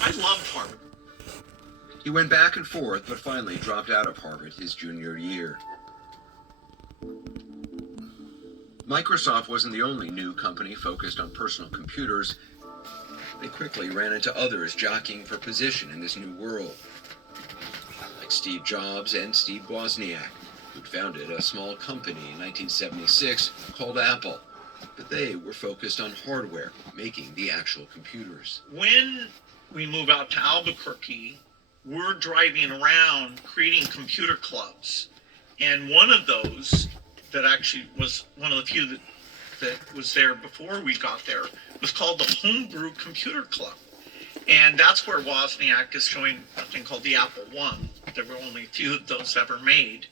I loved Harvard. He went back and forth, but finally dropped out of Harvard his junior year. Microsoft wasn't the only new company focused on personal computers. They quickly ran into others jockeying for position in this new world, like Steve Jobs and Steve Wozniak, who'd founded a small company in 1976 called Apple. But they were focused on hardware, making the actual computers. When we move out to Albuquerque, we're driving around creating computer clubs. And one of those that actually was one of the few that was there before we got there was called the Homebrew Computer Club. And that's where Wozniak is showing a thing called the Apple I. There were only a few of those ever made.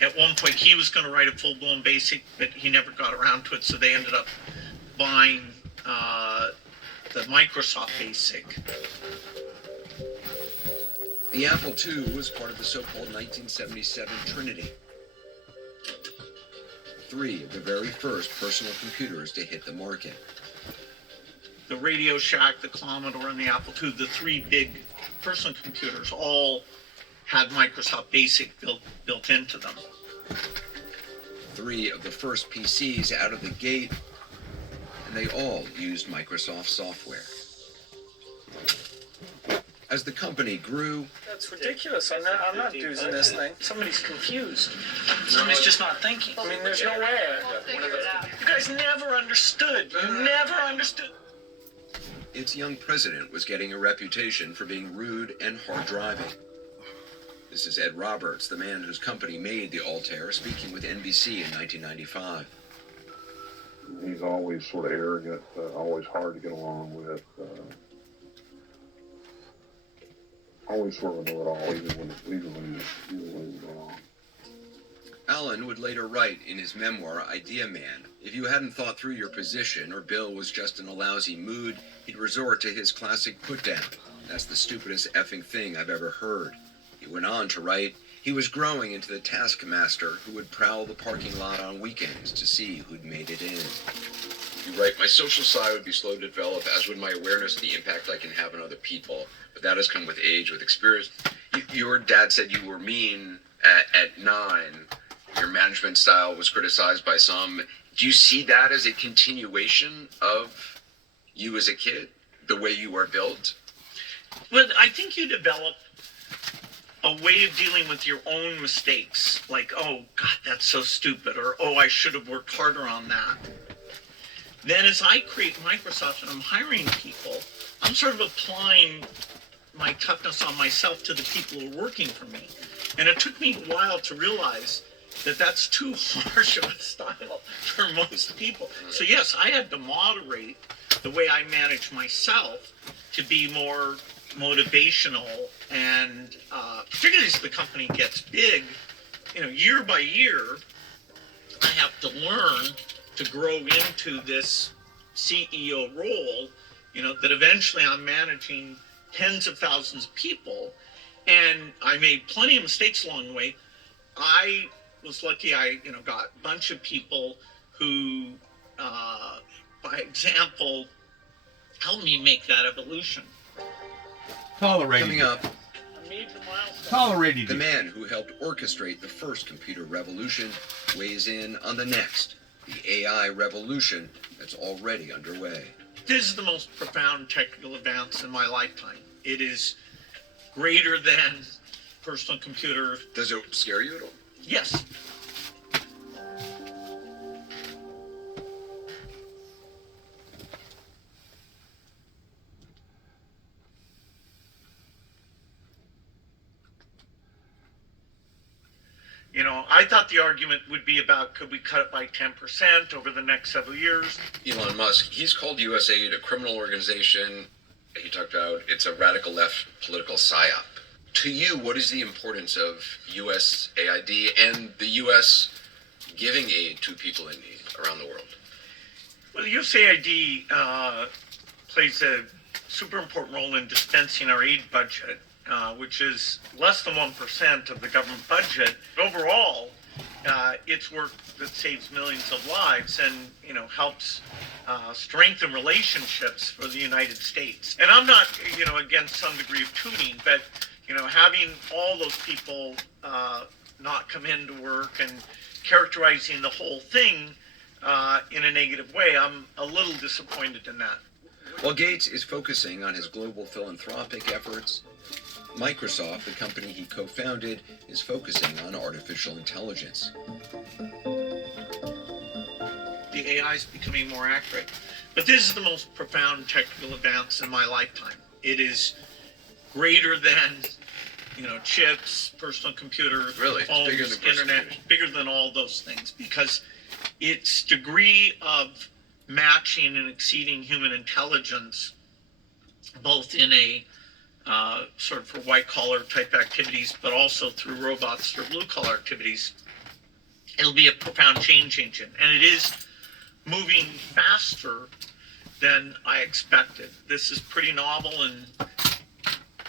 At one point, he was going to write a full-blown BASIC, but he never got around to it, so they ended up buying the Microsoft BASIC. The Apple II was part of the so-called 1977 Trinity. 3 of the very first personal computers to hit the market. The Radio Shack, the Commodore, and the Apple II, the 3 big personal computers, all had Microsoft BASIC built into them. 3 of the first PCs out of the gate, and they all used Microsoft software. As the company grew... That's ridiculous. I'm not using this thing. Somebody's confused. Somebody's just not thinking. I mean, there's no way. You guys never understood. You never understood. Its young president was getting a reputation for being rude and hard driving. This is Ed Roberts, the man whose company made the Altair, speaking with NBC in 1995. He's always sort of arrogant, always hard to get along with. Always sort of a know-it-all, even when he's wrong. Allen would later write in his memoir, Idea Man, if you hadn't thought through your position or Bill was just in a lousy mood, he'd resort to his classic put-down. That's the stupidest effing thing I've ever heard. He went on to write, he was growing into the taskmaster who would prowl the parking lot on weekends to see who'd made it in. You write, my social side would be slow to develop, as would my awareness of the impact I can have on other people. But that has come with age, with experience. Your dad said you were mean at 9. Your management style was criticized by some. Do you see that as a continuation of you as a kid, the way you are built? Well, I think you develop a way of dealing with your own mistakes. Like, oh, God, that's so stupid. Or, oh, I should have worked harder on that. Then as I create Microsoft and I'm hiring people, I'm sort of applying my toughness on myself to the people who are working for me. And it took me a while to realize that that's too harsh of a style for most people. So yes, I had to moderate the way I manage myself to be more motivational, and particularly as the company gets big, year by year, I have to learn to grow into this CEO role, that eventually I'm managing tens of thousands of people, and I made plenty of mistakes along the way. I was lucky I, got a bunch of people who, by example, helped me make that evolution. Coming up, Tolerated the man who helped orchestrate the first computer revolution weighs in on the next, the AI revolution that's already underway. This is the most profound technical advance in my lifetime. It is greater than personal computer. Does it scare you at all? Yes. I thought the argument would be about, could we cut it by 10% over the next several years? Elon Musk, he's called USAID a criminal organization. He talked about it's a radical left political psyop. To you, what is the importance of USAID and the U.S. giving aid to people in need around the world? Well, the USAID plays a super important role in dispensing our aid budget, which is less than 1% of the government budget. Overall, it's work that saves millions of lives and, helps strengthen relationships for the United States. And I'm not, against some degree of tuning, but, having all those people not come into work and characterizing the whole thing in a negative way, I'm a little disappointed in that. While Gates is focusing on his global philanthropic efforts, Microsoft, the company he co-founded, is focusing on artificial intelligence. The AI is becoming more accurate. But this is the most profound technical advance in my lifetime. It is greater than, chips, personal computers, Really? phones, Bigger than personal internet, computers. bigger than all those things, because its degree of matching and exceeding human intelligence, both in a sort of for white collar type activities, but also through robots for blue collar activities, it'll be a profound change engine. And it is moving faster than I expected. This is pretty novel and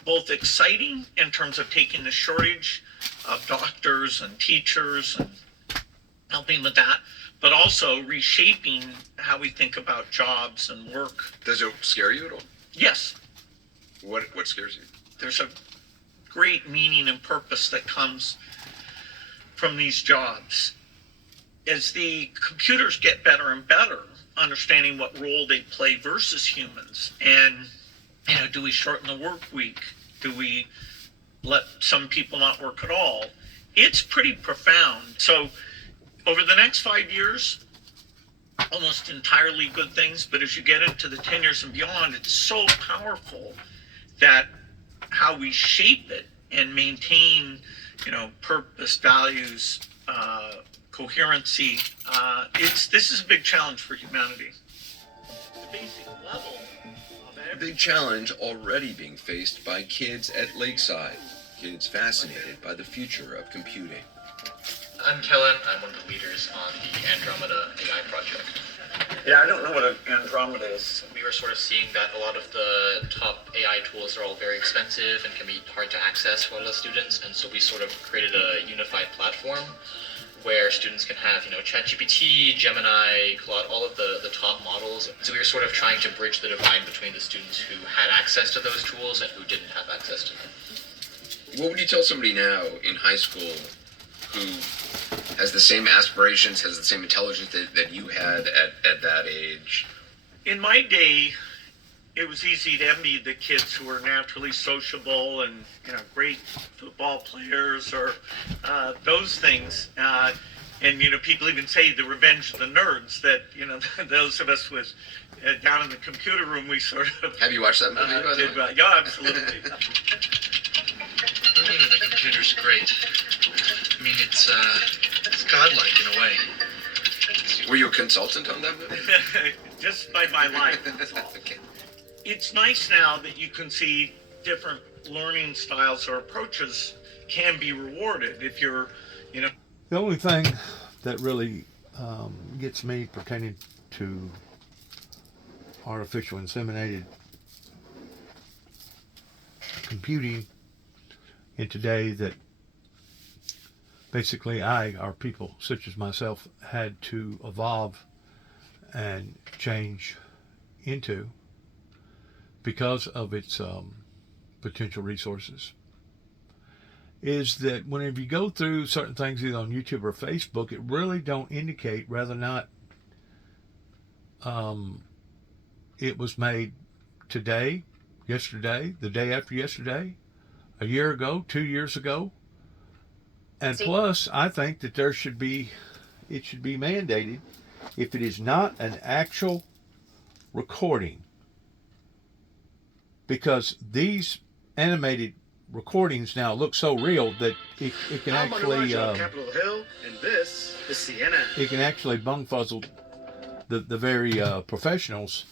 both exciting in terms of taking the shortage of doctors and teachers and helping with that, but also reshaping how we think about jobs and work. Does it scare you at all? Yes, What scares you? there's a great meaning and purpose that comes from these jobs. As the computers get better and better, understanding what role they play versus humans, and do we shorten the work week? Do we let some people not work at all? It's pretty profound. So over the next 5 years, almost entirely good things, but as you get into the 10 years and beyond, it's so powerful that how we shape it and maintain, purpose, values, coherency, this is a big challenge for humanity. The basic level of A big challenge already being faced by kids at Lakeside. Kids fascinated by the future of computing. I'm Kellen. I'm one of the leaders on the Andromeda AI project. Yeah, I don't know what an Andromeda is. We were sort of seeing that a lot of the top AI tools are all very expensive and can be hard to access for a lot of students, and so we sort of created a unified platform where students can have, ChatGPT, Gemini, Claude, all of the top models. So we were sort of trying to bridge the divide between the students who had access to those tools and who didn't have access to them. What would you tell somebody now in high school who has the same aspirations, has the same intelligence that you had at that age? In my day, it was easy to envy the kids who were naturally sociable and, great football players or those things. And, people even say the revenge of the nerds, that, those of us with down in the computer room, we sort of Have you watched that movie, by the did way? well. Yeah, absolutely. The computer's great. I mean, it's godlike in a way. Were you a consultant on that movie? Just by my life. That's all. Okay. It's nice now that you can see different learning styles or approaches can be rewarded if you're, The only thing that really gets me pertaining to artificial inseminated computing in today, that basically our people such as myself had to evolve and change into because of its potential resources, is that whenever you go through certain things either on YouTube or Facebook, it really don't indicate whether or not it was made today, yesterday, the day after yesterday, a year ago, 2 years ago. And plus, I think that it should be mandated, if it is not an actual recording, because these animated recordings now look so real that it can actually Capitol Hill, and this is CNN. it can actually bungfuzzle the very professionals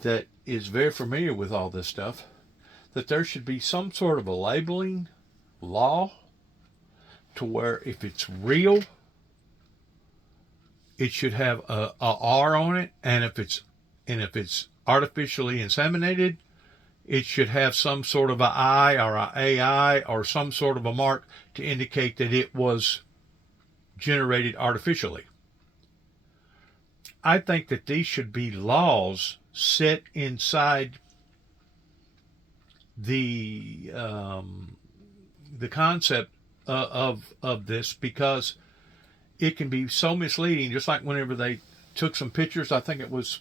that is very familiar with all this stuff, that there should be some sort of a labeling law to where if it's real, it should have a R on it, and if it's artificially inseminated, it should have some sort of a I or a AI or some sort of a mark to indicate that it was generated artificially. I think that these should be laws set inside the concept of this, because it can be so misleading. Just like whenever they took some pictures, I think it was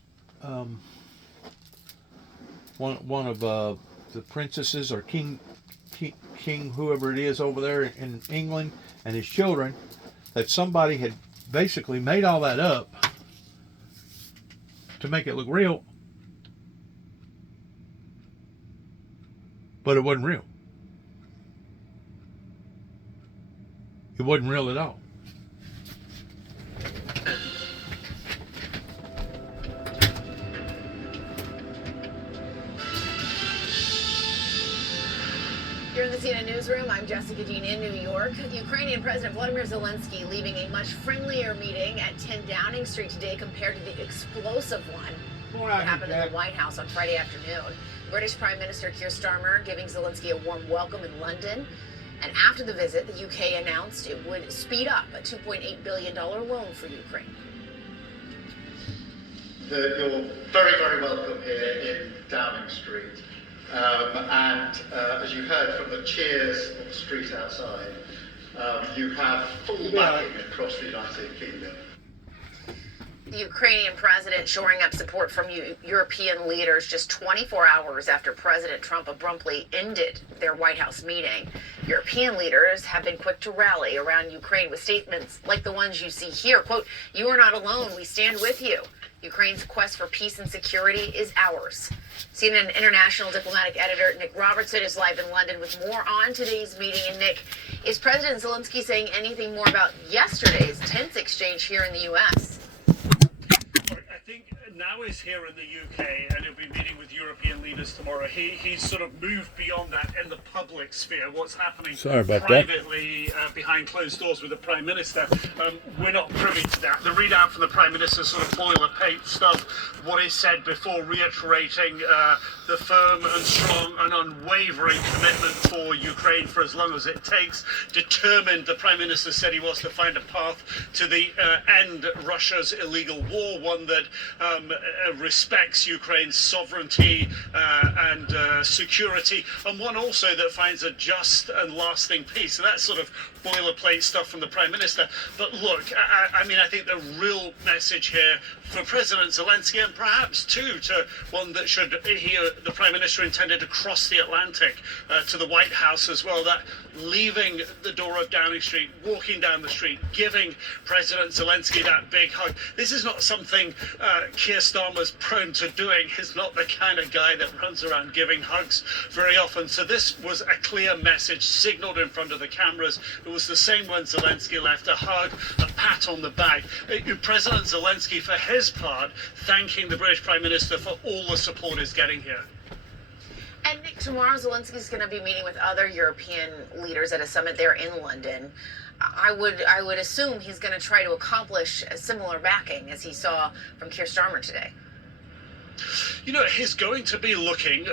one of the princesses or king, whoever it is over there in England, and his children, that somebody had basically made all that up to make it look real, but it wasn't real. It wasn't real at all. Here in the CNN newsroom, I'm Jessica Dean in New York. Ukrainian President Vladimir Zelensky leaving a much friendlier meeting at 10 Downing Street today compared to the explosive one that happened in the White House on Friday afternoon. British Prime Minister Keir Starmer giving Zelensky a warm welcome in London. And after the visit, the UK announced it would speed up a $2.8 billion loan for Ukraine. You're very, very welcome here in Downing Street. As you heard from the cheers on the street outside, you have full backing across the United Kingdom. The Ukrainian president shoring up support from European leaders just 24 hours after President Trump abruptly ended their White House meeting. European leaders have been quick to rally around Ukraine with statements like the ones you see here. Quote, "You are not alone. We stand with you. Ukraine's quest for peace and security is ours." CNN international diplomatic editor Nick Robertson is live in London with more on today's meeting. And Nick, is President Zelensky saying anything more about yesterday's tense exchange here in the U.S.? I think now he's here in the UK and he'll be meeting with European leaders tomorrow. He's sort of moved beyond that in the public sphere. What's happening privately behind closed doors with the Prime Minister, we're not privy to that. The readout from the Prime Minister sort of boilerplate stuff, what is said before, reiterating the firm and strong and unwavering commitment for Ukraine for as long as it takes. Determined, the Prime Minister said he wants to find a path to the end Russia's illegal war, one that respects Ukraine's sovereignty and security, and one also that finds a just and lasting peace. So that's sort of boilerplate stuff from the Prime Minister. But look, I mean, I think the real message here for President Zelensky, and perhaps too to one that should hear the Prime Minister intended to cross the Atlantic to the White House as well, that leaving the door of Downing Street, walking down the street, giving President Zelensky that big hug. This is not something Keir Starmer's prone to doing. He's not the kind of guy that runs around giving hugs very often. So this was a clear message signaled in front of the cameras. It was the same when Zelensky left, a hug, a pat on the back. President Zelensky, for his part, thanking the British Prime Minister for all the support he's getting here. And Nick, tomorrow Zelensky's going to be meeting with other European leaders at a summit there in London. I would assume he's going to try to accomplish a similar backing as he saw from Keir Starmer today. You know, he's going to be looking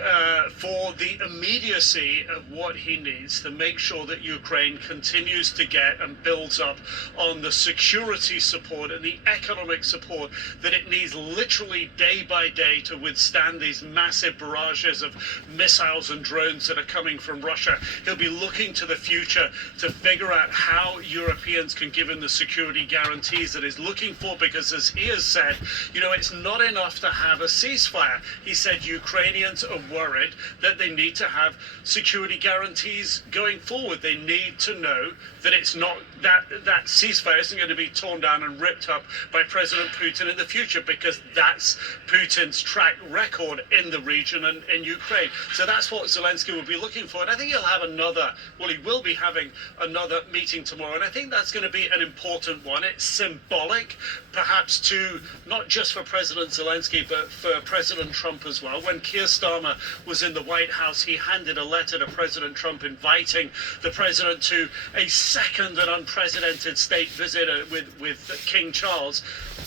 for the immediacy of what he needs to make sure that Ukraine continues to get and builds up on the security support and the economic support that it needs literally day by day to withstand these massive barrages of missiles and drones that are coming from Russia. He'll be looking to the future to figure out how Europeans can give him the security guarantees that he's looking for, because as he has said, you know, it's not enough to have a ceasefire. He said Ukrainians are worried that they need to have security guarantees going forward. They need to know that it's not that ceasefire isn't going to be torn down and ripped up by President Putin in the future, because that's Putin's track record in the region and in Ukraine. So that's what Zelensky will be looking for. And I think he will be having another meeting tomorrow. And I think that's going to be an important one. It's symbolic, perhaps, to not just for President Zelensky, but for President Trump as well. When Keir Starmer was in the White House, he handed a letter to President Trump inviting the president to a second and unprecedented state visit with King Charles.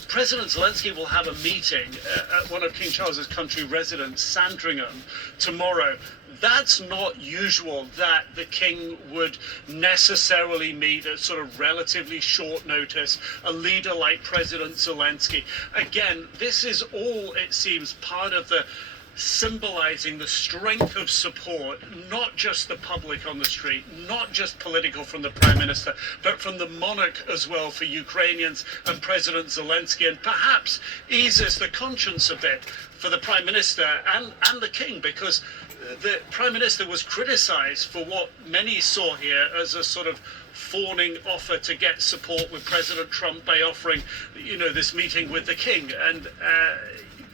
President Zelensky will have a meeting at one of King Charles's country residence, Sandringham, tomorrow That's not usual that the king would necessarily meet at sort of relatively short notice a leader like President Zelensky. Again, this is all, it seems, part of the symbolizing the strength of support, not just the public on the street, not just political from the Prime Minister, but from the monarch as well for Ukrainians and President Zelensky, and perhaps eases the conscience a bit for the Prime Minister and the King, because the Prime Minister was criticized for what many saw here as a sort of fawning offer to get support with President Trump by offering, this meeting with the King. And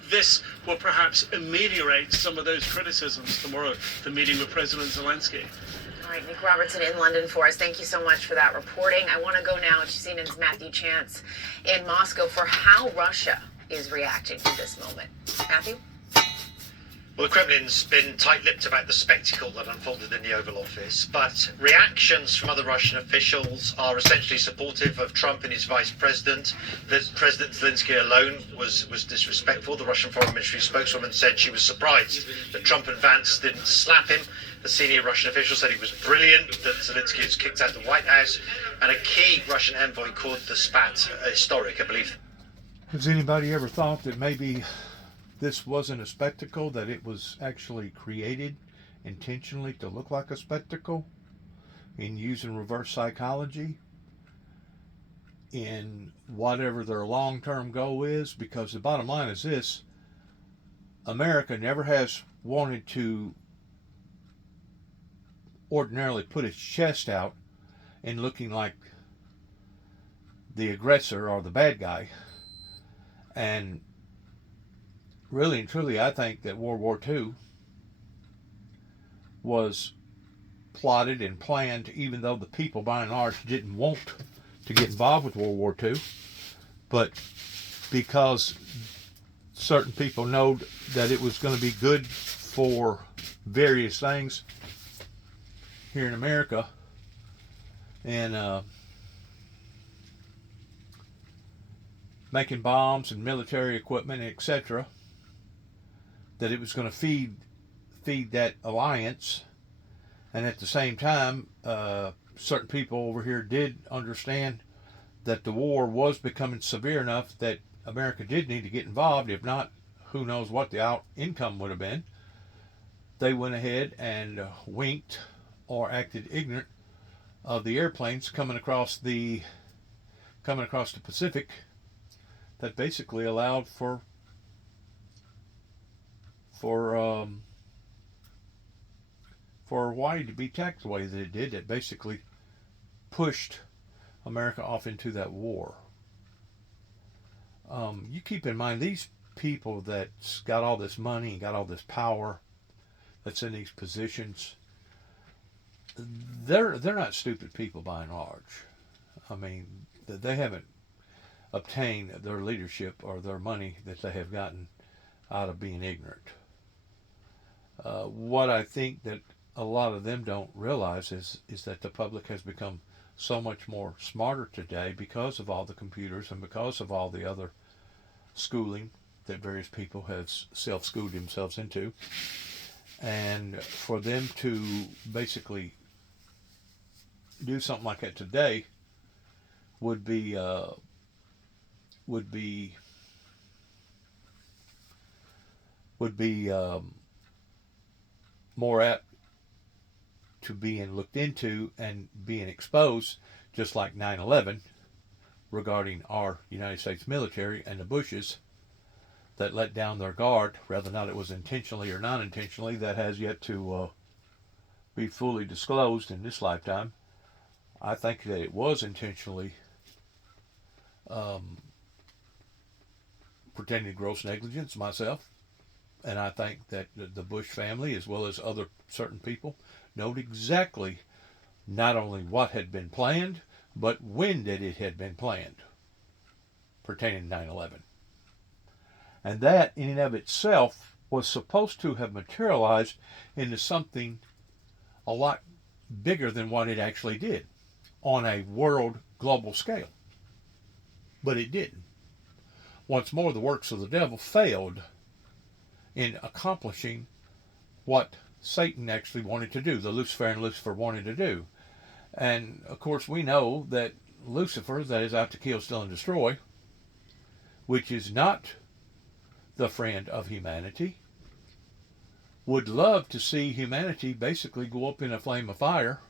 this will perhaps ameliorate some of those criticisms tomorrow, the meeting with President Zelensky. All right, Nick Robertson in London for us. Thank you so much for that reporting. I want to go now to CNN's Matthew Chance in Moscow for how Russia is reacting to this moment. Matthew? Well, the Kremlin's been tight-lipped about the spectacle that unfolded in the Oval Office, but reactions from other Russian officials are essentially supportive of Trump and his vice president. President Zelensky alone was disrespectful. The Russian Foreign Ministry spokeswoman said she was surprised that Trump and Vance didn't slap him. The senior Russian official said he was brilliant, that Zelensky was kicked out of the White House, and a key Russian envoy called the spat historic, I believe. Has anybody ever thought that maybe this wasn't a spectacle, that it was actually created intentionally to look like a spectacle, in using reverse psychology in whatever their long-term goal is? Because the bottom line is this: America never has wanted to ordinarily put its chest out in looking like the aggressor or the bad guy. And really and truly, I think that World War II was plotted and planned, even though the people by and large didn't want to get involved with World War II. But because certain people know that it was going to be good for various things here in America, and making bombs and military equipment, etc., that it was going to feed that alliance. And at the same time, certain people over here did understand that the war was becoming severe enough that America did need to get involved. If not, who knows what the outcome would have been. They went ahead and winked or acted ignorant of the airplanes coming across the Pacific that basically allowed for Hawaii to be attacked the way that it did. That basically pushed America off into that war. You keep in mind, these people that's got all this money and got all this power, that's in these positions, they're not stupid people by and large. I mean, they haven't obtained their leadership or their money that they have gotten out of being ignorant. What I think that a lot of them don't realize is that the public has become so much more smarter today because of all the computers and because of all the other schooling that various people have self-schooled themselves into. And for them to basically do something like that today would be more apt to being looked into and being exposed, just like 9/11, regarding our United States military and the Bushes that let down their guard. Whether or not it was intentionally or non-intentionally, that has yet to be fully disclosed in this lifetime. I think that it was intentionally pretending gross negligence myself. And I think that the Bush family, as well as other certain people, knowed exactly not only what had been planned, but when that it had been planned, pertaining to 9/11. And that, in and of itself, was supposed to have materialized into something a lot bigger than what it actually did on a world global scale. But it didn't. Once more, the works of the devil failed in accomplishing what Satan actually wanted to do, the Lucifer and Lucifer wanted to do. And of course we know that Lucifer, that is out to kill, steal, and destroy, which is not the friend of humanity, would love to see humanity basically go up in a flame of fire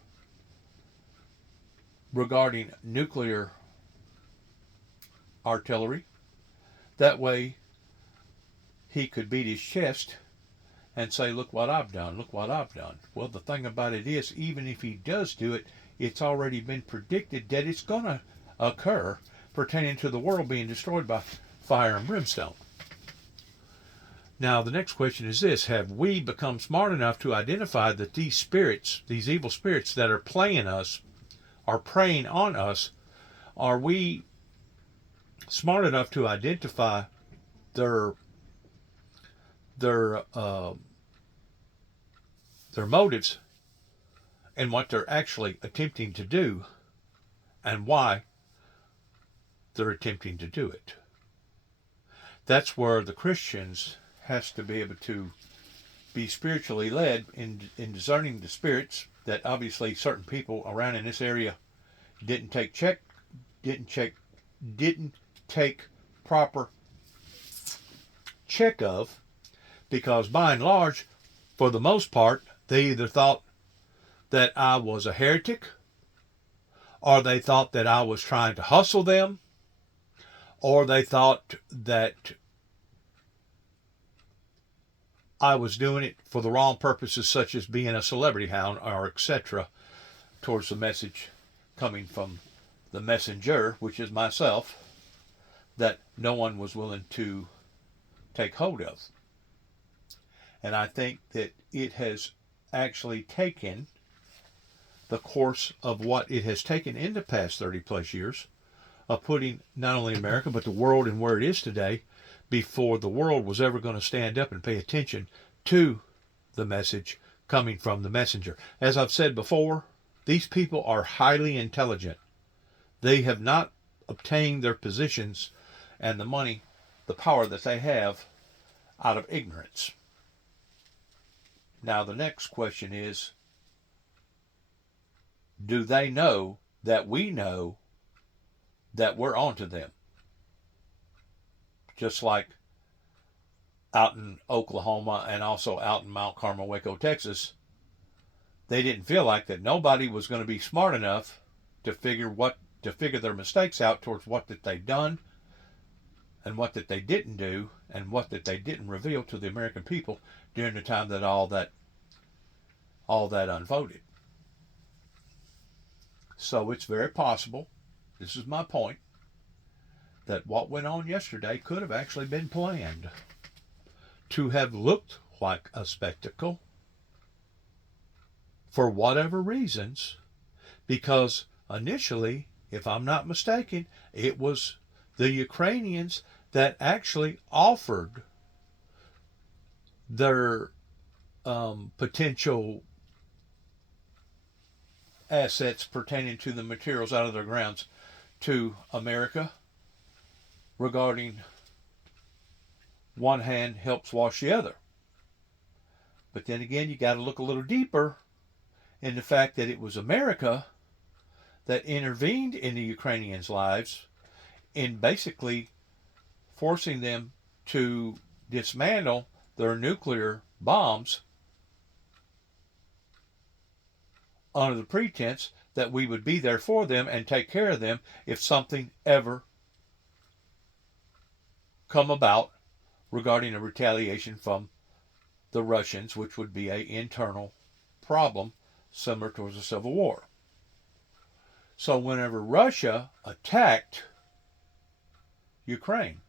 regarding nuclear artillery. That way he could beat his chest and say, look what I've done, look what I've done. Well, the thing about it is, even if he does do it, it's already been predicted that it's going to occur pertaining to the world being destroyed by fire and brimstone. Now, the next question is this: have we become smart enough to identify that these spirits, these evil spirits that are playing us, are preying on us, are we smart enough to identify their motives and what they're actually attempting to do and why they're attempting to do it? That's where the Christians has to be able to be spiritually led in discerning the spirits that obviously certain people around in this area didn't take proper check of, because by and large, for the most part, they either thought that I was a heretic, or they thought that I was trying to hustle them, or they thought that I was doing it for the wrong purposes, such as being a celebrity hound or etc., towards the message coming from the messenger, which is myself, that no one was willing to take hold of. And I think that it has actually taken the course of what it has taken in the past 30 plus years of putting not only America but the world in where it is today, before the world was ever going to stand up and pay attention to the message coming from the messenger. As I've said before, these people are highly intelligent. They have not obtained their positions and the money, the power that they have, out of ignorance. Now the next question is, do they know that we know that we're onto them? Just like out in Oklahoma and also out in Mount Carmel, Waco, Texas, they didn't feel like that nobody was going to be smart enough to figure their mistakes out towards what that they'd done and what that they didn't do and what that they didn't reveal to the American people during the time that all that unfolded. So it's very possible, this is my point, that what went on yesterday could have actually been planned to have looked like a spectacle for whatever reasons, because initially, if I'm not mistaken, it was the Ukrainians that actually offered their potential assets pertaining to the materials out of their grounds to America, regarding one hand helps wash the other. But then again, you got to look a little deeper in the fact that it was America that intervened in the Ukrainians' lives in basically forcing them to dismantle their nuclear bombs under the pretense that we would be there for them and take care of them if something ever come about regarding a retaliation from the Russians, which would be an internal problem similar towards a civil war. So whenever Russia attacked Ukraine,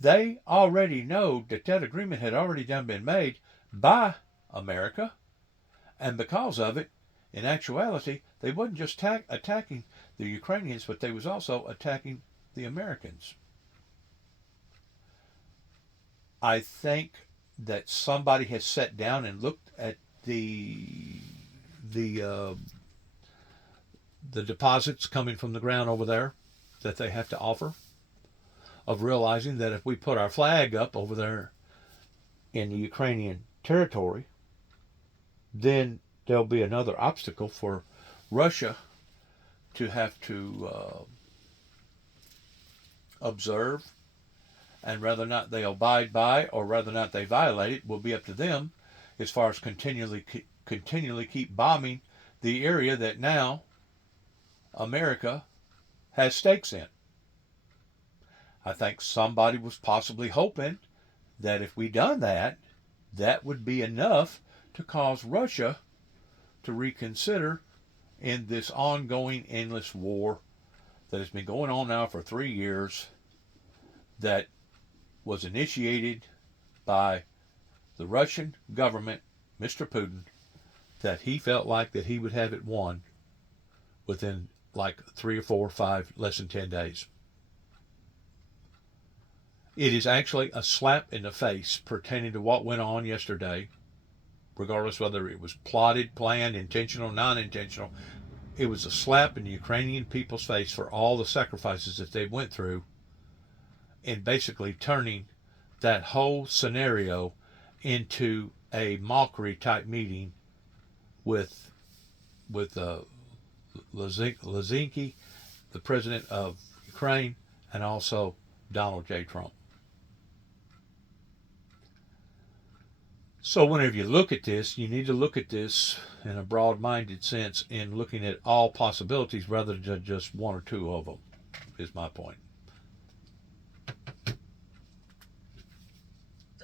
they already know that that agreement had already been made by America, and because of it, in actuality, they wasn't just attacking the Ukrainians, but they was also attacking the Americans. I think that somebody has sat down and looked at the deposits coming from the ground over there that they have to offer, of realizing that if we put our flag up over there in the Ukrainian territory, then there'll be another obstacle for Russia to have to observe, and whether or not they abide by or whether or not they violate it will be up to them, as far as continually keep bombing the area that now America has stakes in. I think somebody was possibly hoping that if we done that, that would be enough to cause Russia to reconsider in this ongoing endless war that has been going on now for 3 years, that was initiated by the Russian government, Mr. Putin, that he felt like that he would have it won within like 3 or 4 or 5, less than 10 days. It is actually a slap in the face pertaining to what went on yesterday, regardless whether it was plotted, planned, intentional, non-intentional. It was a slap in the Ukrainian people's face for all the sacrifices that they went through in basically turning that whole scenario into a mockery type meeting with Zelensky, the president of Ukraine, and also Donald J. Trump. So whenever you look at this, you need to look at this in a broad-minded sense, in looking at all possibilities rather than just one or two of them, is my point.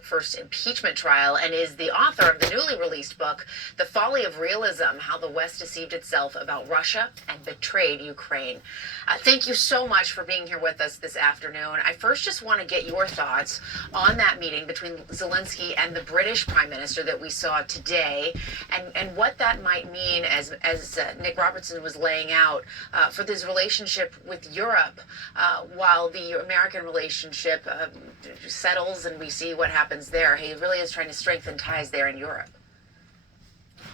First impeachment trial, and is the author of the newly released book, The Folly of Realism, How the West Deceived Itself About Russia and Betrayed Ukraine. Thank you so much for being here with us this afternoon. I first just want to get your thoughts on that meeting between Zelensky and the British Prime Minister that we saw today, and what that might mean, as Nick Robertson was laying out, for this relationship with Europe, while the American relationship settles and we see what happens there. He really is trying to strengthen ties there in Europe.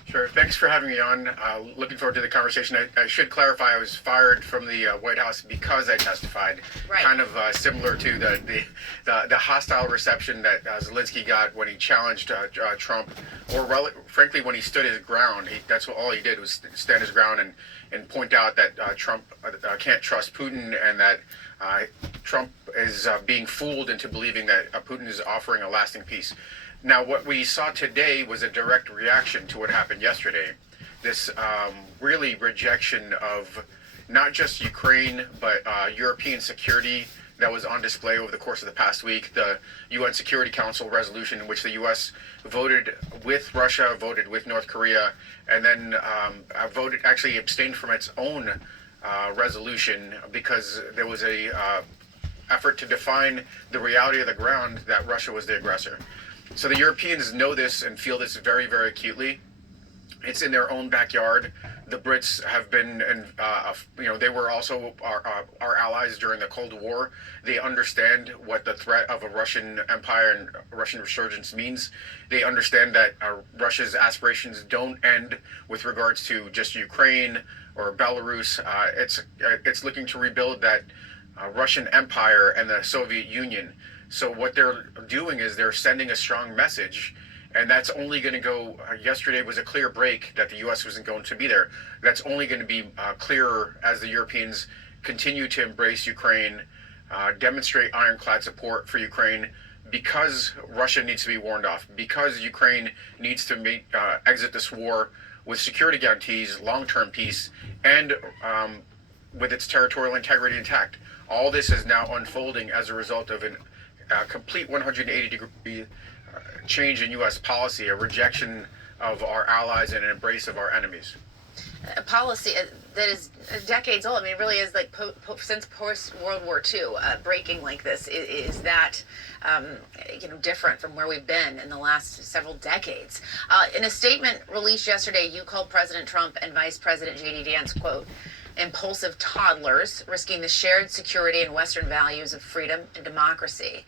Sure. Thanks for having me on. Looking forward to the conversation. I should clarify, I was fired from the White House because I testified. Right. Kind of similar to the hostile reception that Zelensky got when he challenged Trump, or frankly when he stood his ground. That's all he did, was stand his ground and point out that Trump can't trust Putin, and that Trump is being fooled into believing that Putin is offering a lasting peace. Now, what we saw today was a direct reaction to what happened yesterday. This really rejection of not just Ukraine, but European security that was on display over the course of the past week. The UN Security Council resolution in which the U.S. voted with Russia, voted with North Korea, and then actually abstained from its own resolution because there was a effort to define the reality of the ground that Russia was the aggressor. So the Europeans know this and feel this very, very acutely. It's in their own backyard. The Brits have been, and they were also our allies during the Cold War. They understand what the threat of a Russian empire and Russian resurgence means. They understand that Russia's aspirations don't end with regards to just Ukraine or Belarus. It's looking to rebuild that Russian empire and the Soviet Union. So what they're doing is they're sending a strong message, and that's only going to go. Yesterday was a clear break that the U.S. wasn't going to be there. That's only going to be clearer as the Europeans continue to embrace Ukraine, demonstrate ironclad support for Ukraine, because Russia needs to be warned off, because Ukraine needs to exit this war with security guarantees, long-term peace, and with its territorial integrity intact. All this is now unfolding as a result of a complete 180-degree change in U.S. policy, a rejection of our allies and an embrace of our enemies. A policy that is decades old. I mean, it really is like since post-World War II, breaking like this is that different from where we've been in the last several decades. In a statement released yesterday, you called President Trump and Vice President J.D. Vance, quote, impulsive toddlers risking the shared security and Western values of freedom and democracy.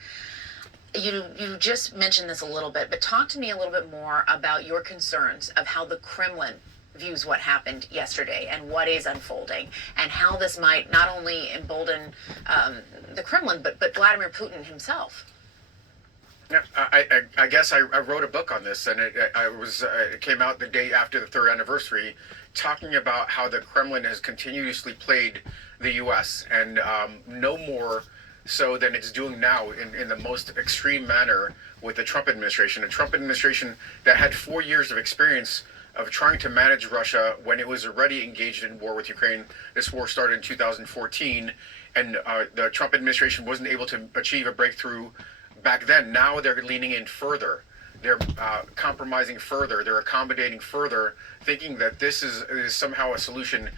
You just mentioned this a little bit, but talk to me a little bit more about your concerns of how the Kremlin views what happened yesterday and what is unfolding, and how this might not only embolden the Kremlin, but Vladimir Putin himself. Yeah, I guess I wrote a book on this, and it came out the day after the third anniversary, talking about how the Kremlin has continuously played the U.S. and no more so than it's doing now in the most extreme manner with the Trump administration. A Trump administration that had 4 years of experience of trying to manage Russia when it was already engaged in war with Ukraine. This war started in 2014, and the Trump administration wasn't able to achieve a breakthrough back then. Now they're leaning in further. They're compromising further. They're accommodating further, thinking that this is somehow a solution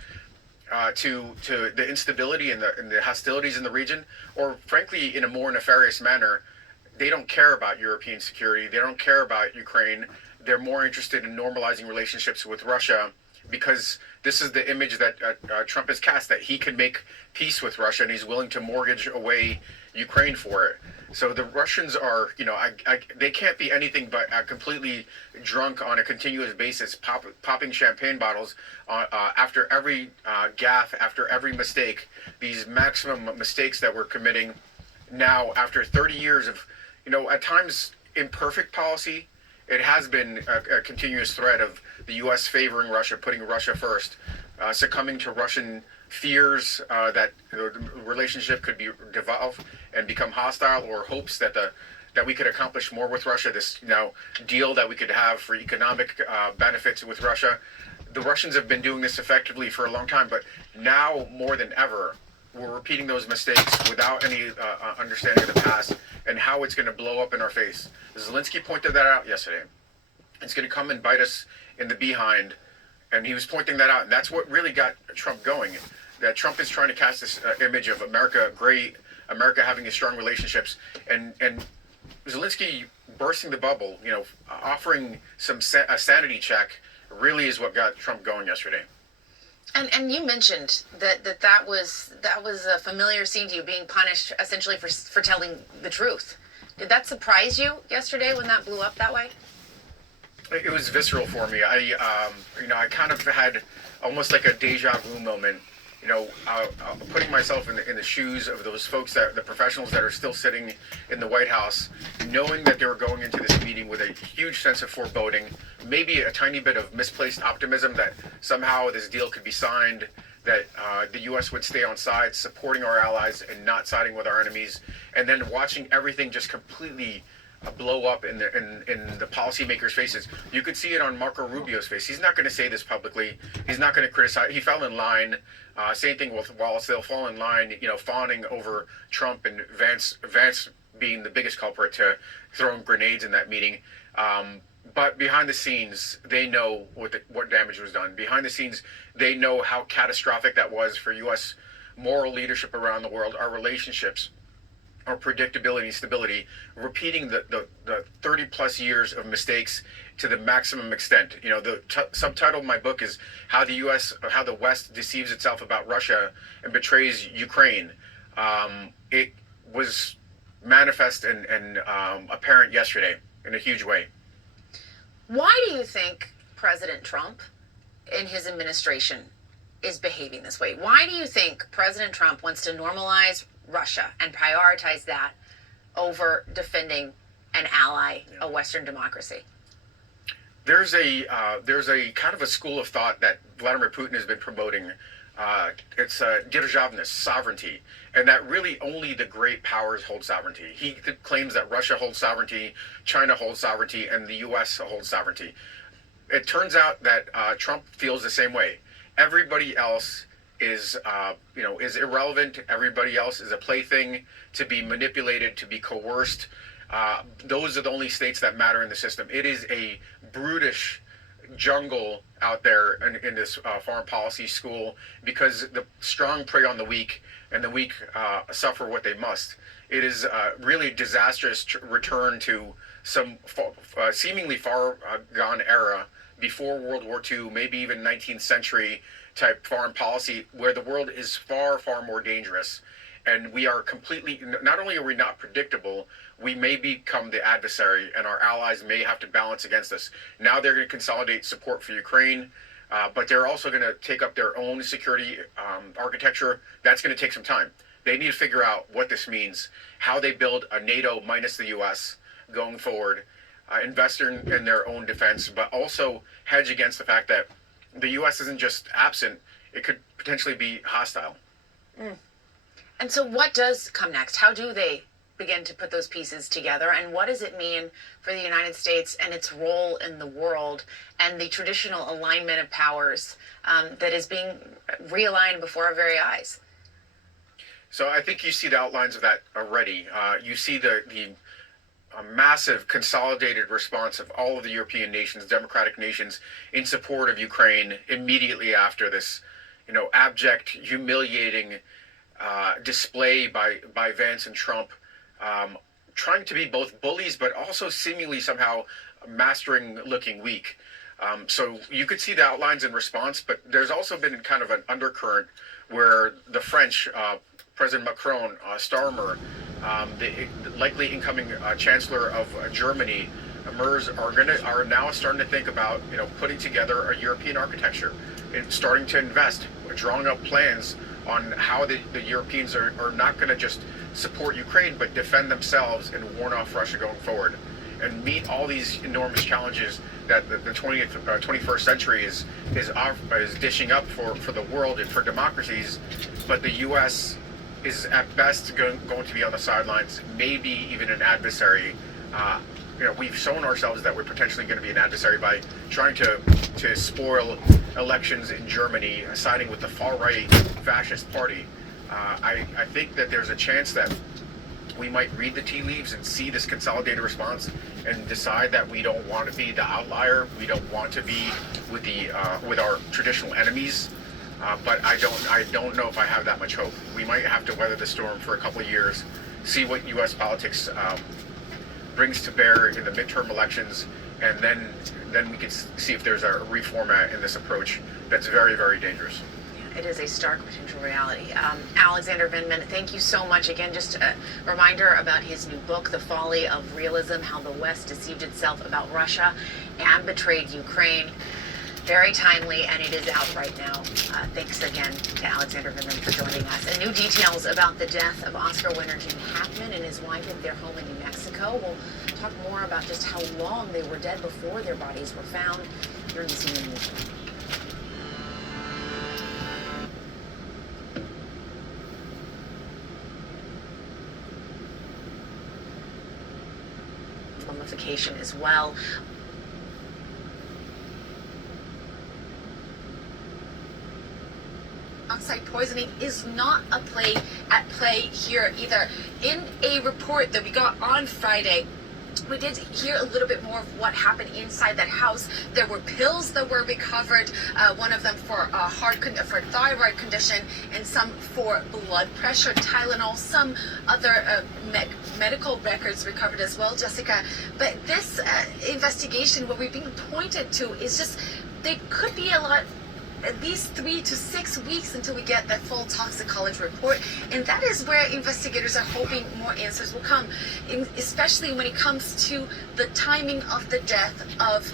to the instability and the hostilities in the region, or frankly, in a more nefarious manner. They don't care about European security. They don't care about Ukraine. They're more interested in normalizing relationships with Russia, because this is the image that Trump has cast, that he can make peace with Russia and he's willing to mortgage away Ukraine for it. So the Russians are, they can't be anything but completely drunk on a continuous basis, popping champagne bottles after every gaffe, after every mistake, these maximum mistakes that we're committing now after 30 years of, at times imperfect policy. It has been a continuous thread of the U.S. favoring Russia, putting Russia first, succumbing to Russian fears that the relationship could devolve and become hostile, or hopes that we could accomplish more with Russia. This deal that we could have for economic benefits with Russia. The Russians have been doing this effectively for a long time, but now more than ever, we're repeating those mistakes without any understanding of the past and how it's going to blow up in our face. Zelensky pointed that out yesterday. It's going to come and bite us in the behind, and he was pointing that out, and that's what really got Trump going. That Trump is trying to cast this image of America great, America having these strong relationships, and Zelensky bursting the bubble, offering a sanity check, really is what got Trump going yesterday. And you mentioned that was a familiar scene to you, being punished essentially for telling the truth. Did that surprise you yesterday when that blew up that way? It was visceral for me. I kind of had almost like a deja vu moment. Putting myself in the shoes of those folks, the professionals that are still sitting in the White House, knowing that they were going into this meeting with a huge sense of foreboding, maybe a tiny bit of misplaced optimism that somehow this deal could be signed, that the U.S. would stay on side, supporting our allies and not siding with our enemies, and then watching everything just completely blow up in the policymakers' faces. You could see it on Marco Rubio's face. He's not going to say this publicly. He's not going to criticize. He fell in line. Same thing with Wallace. They'll fall in line, fawning over Trump, and Vance being the biggest culprit to throwing grenades in that meeting. But behind the scenes, they know what damage was done. Behind the scenes, they know how catastrophic that was for U.S. moral leadership around the world, our relationships, our predictability and stability, repeating the 30 plus years of mistakes to the maximum extent. The subtitle of my book is how the West deceives itself about Russia and betrays Ukraine. It was manifest and apparent yesterday in a huge way. Why do you think President Trump and his administration is behaving this way? Why do you think President Trump wants to normalize Russia and prioritize that over defending an ally, a Western democracy? There's a kind of a school of thought that Vladimir Putin has been promoting. It's державность, sovereignty, and that really only the great powers hold sovereignty. He claims that Russia holds sovereignty, China holds sovereignty, and the U.S. holds sovereignty. It turns out that Trump feels the same way. Everybody else is irrelevant. Everybody else is a plaything to be manipulated, to be coerced. Those are the only states that matter in the system. It is a brutish jungle out there in this foreign policy school, because the strong prey on the weak, and the weak suffer what they must. It is really a disastrous return to some seemingly far gone era before World War II, maybe even 19th century type foreign policy, where the world is far, far more dangerous. And we are completely, not only are we not predictable, we may become the adversary, and our allies may have to balance against us. Now they're going to consolidate support for Ukraine, but they're also going to take up their own security architecture. That's going to take some time. They need to figure out what this means, how they build a NATO minus the U.S., going forward, invest in their own defense, but also hedge against the fact that the U.S. isn't just absent, it could potentially be hostile. And so what does come next? How do they begin to put those pieces together? And what does it mean for the United States and its role in the world and the traditional alignment of powers that is being realigned before our very eyes? So I think you see the outlines of that already. You see the massive consolidated response of all of the European nations, democratic nations, in support of Ukraine immediately after this, abject, humiliating display by Vance and Trump, trying to be both bullies, but also seemingly somehow mastering looking weak. So you could see the outlines in response, but there's also been kind of an undercurrent where the French, President Macron, Starmer, the likely incoming Chancellor of Germany, Merz, are now starting to think about putting together a European architecture and starting to invest, drawing up plans on how the Europeans are not going to just support Ukraine, but defend themselves and warn off Russia going forward, and meet all these enormous challenges that the 21st century is dishing up for the world and for democracies. But the U.S. is at best going to be on the sidelines, maybe even an adversary. We've shown ourselves that we're potentially going to be an adversary by trying to spoil elections in Germany, siding with the far-right fascist party. I think that there's a chance that we might read the tea leaves and see this consolidated response and decide that we don't want to be the outlier. We don't want to be with our traditional enemies. But I don't know if I have that much hope. We might have to weather the storm for a couple of years, see what U.S. politics brings to bear in the midterm elections, and then we can see if there's a reformat in this approach that's very, very dangerous. It is a stark potential reality. Alexander Vindman, thank you so much. Again, just a reminder about his new book, The Folly of Realism, How the West Deceived Itself About Russia and Betrayed Ukraine. Very timely, and it is out right now. Thanks again to Alexander Vindman for joining us. And new details about the death of Oscar winner Gene Hackman and his wife at their home in New Mexico. We'll talk more about just how long they were dead before their bodies were found here in the CNN Newsroom. Mummification as well. Oxide poisoning is not at play here either. In a report that we got on Friday, we did hear a little bit more of what happened inside that house. There were pills that were recovered, one of them for for thyroid condition, and some for blood pressure, Tylenol, some other medical records recovered as well, Jessica. But this investigation, what we're being pointed to, is just there could be at least 3 to 6 weeks until we get that full toxicology report, and that is where investigators are hoping more answers will come, especially when it comes to the timing of the death of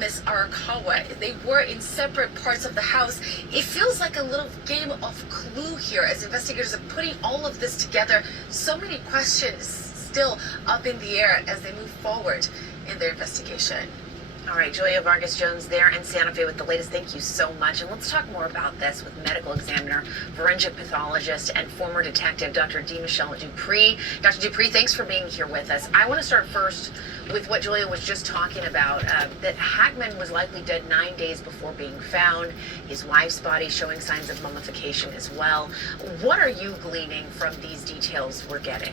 Miss Arakawa. They were in separate parts of the house. It feels like a little game of Clue here as investigators are putting all of this together. So many questions still up in the air as they move forward in their investigation. All right, Julia Vargas Jones there in Santa Fe with the latest. Thank you so much. And let's talk more about this with medical examiner, forensic pathologist, and former detective, Dr. D. Michelle Dupree. Dr. Dupree, thanks for being here with us. I want to start first with what Julia was just talking about, that Hackman was likely dead 9 days before being found, his wife's body showing signs of mummification as well. What are you gleaning from these details we're getting?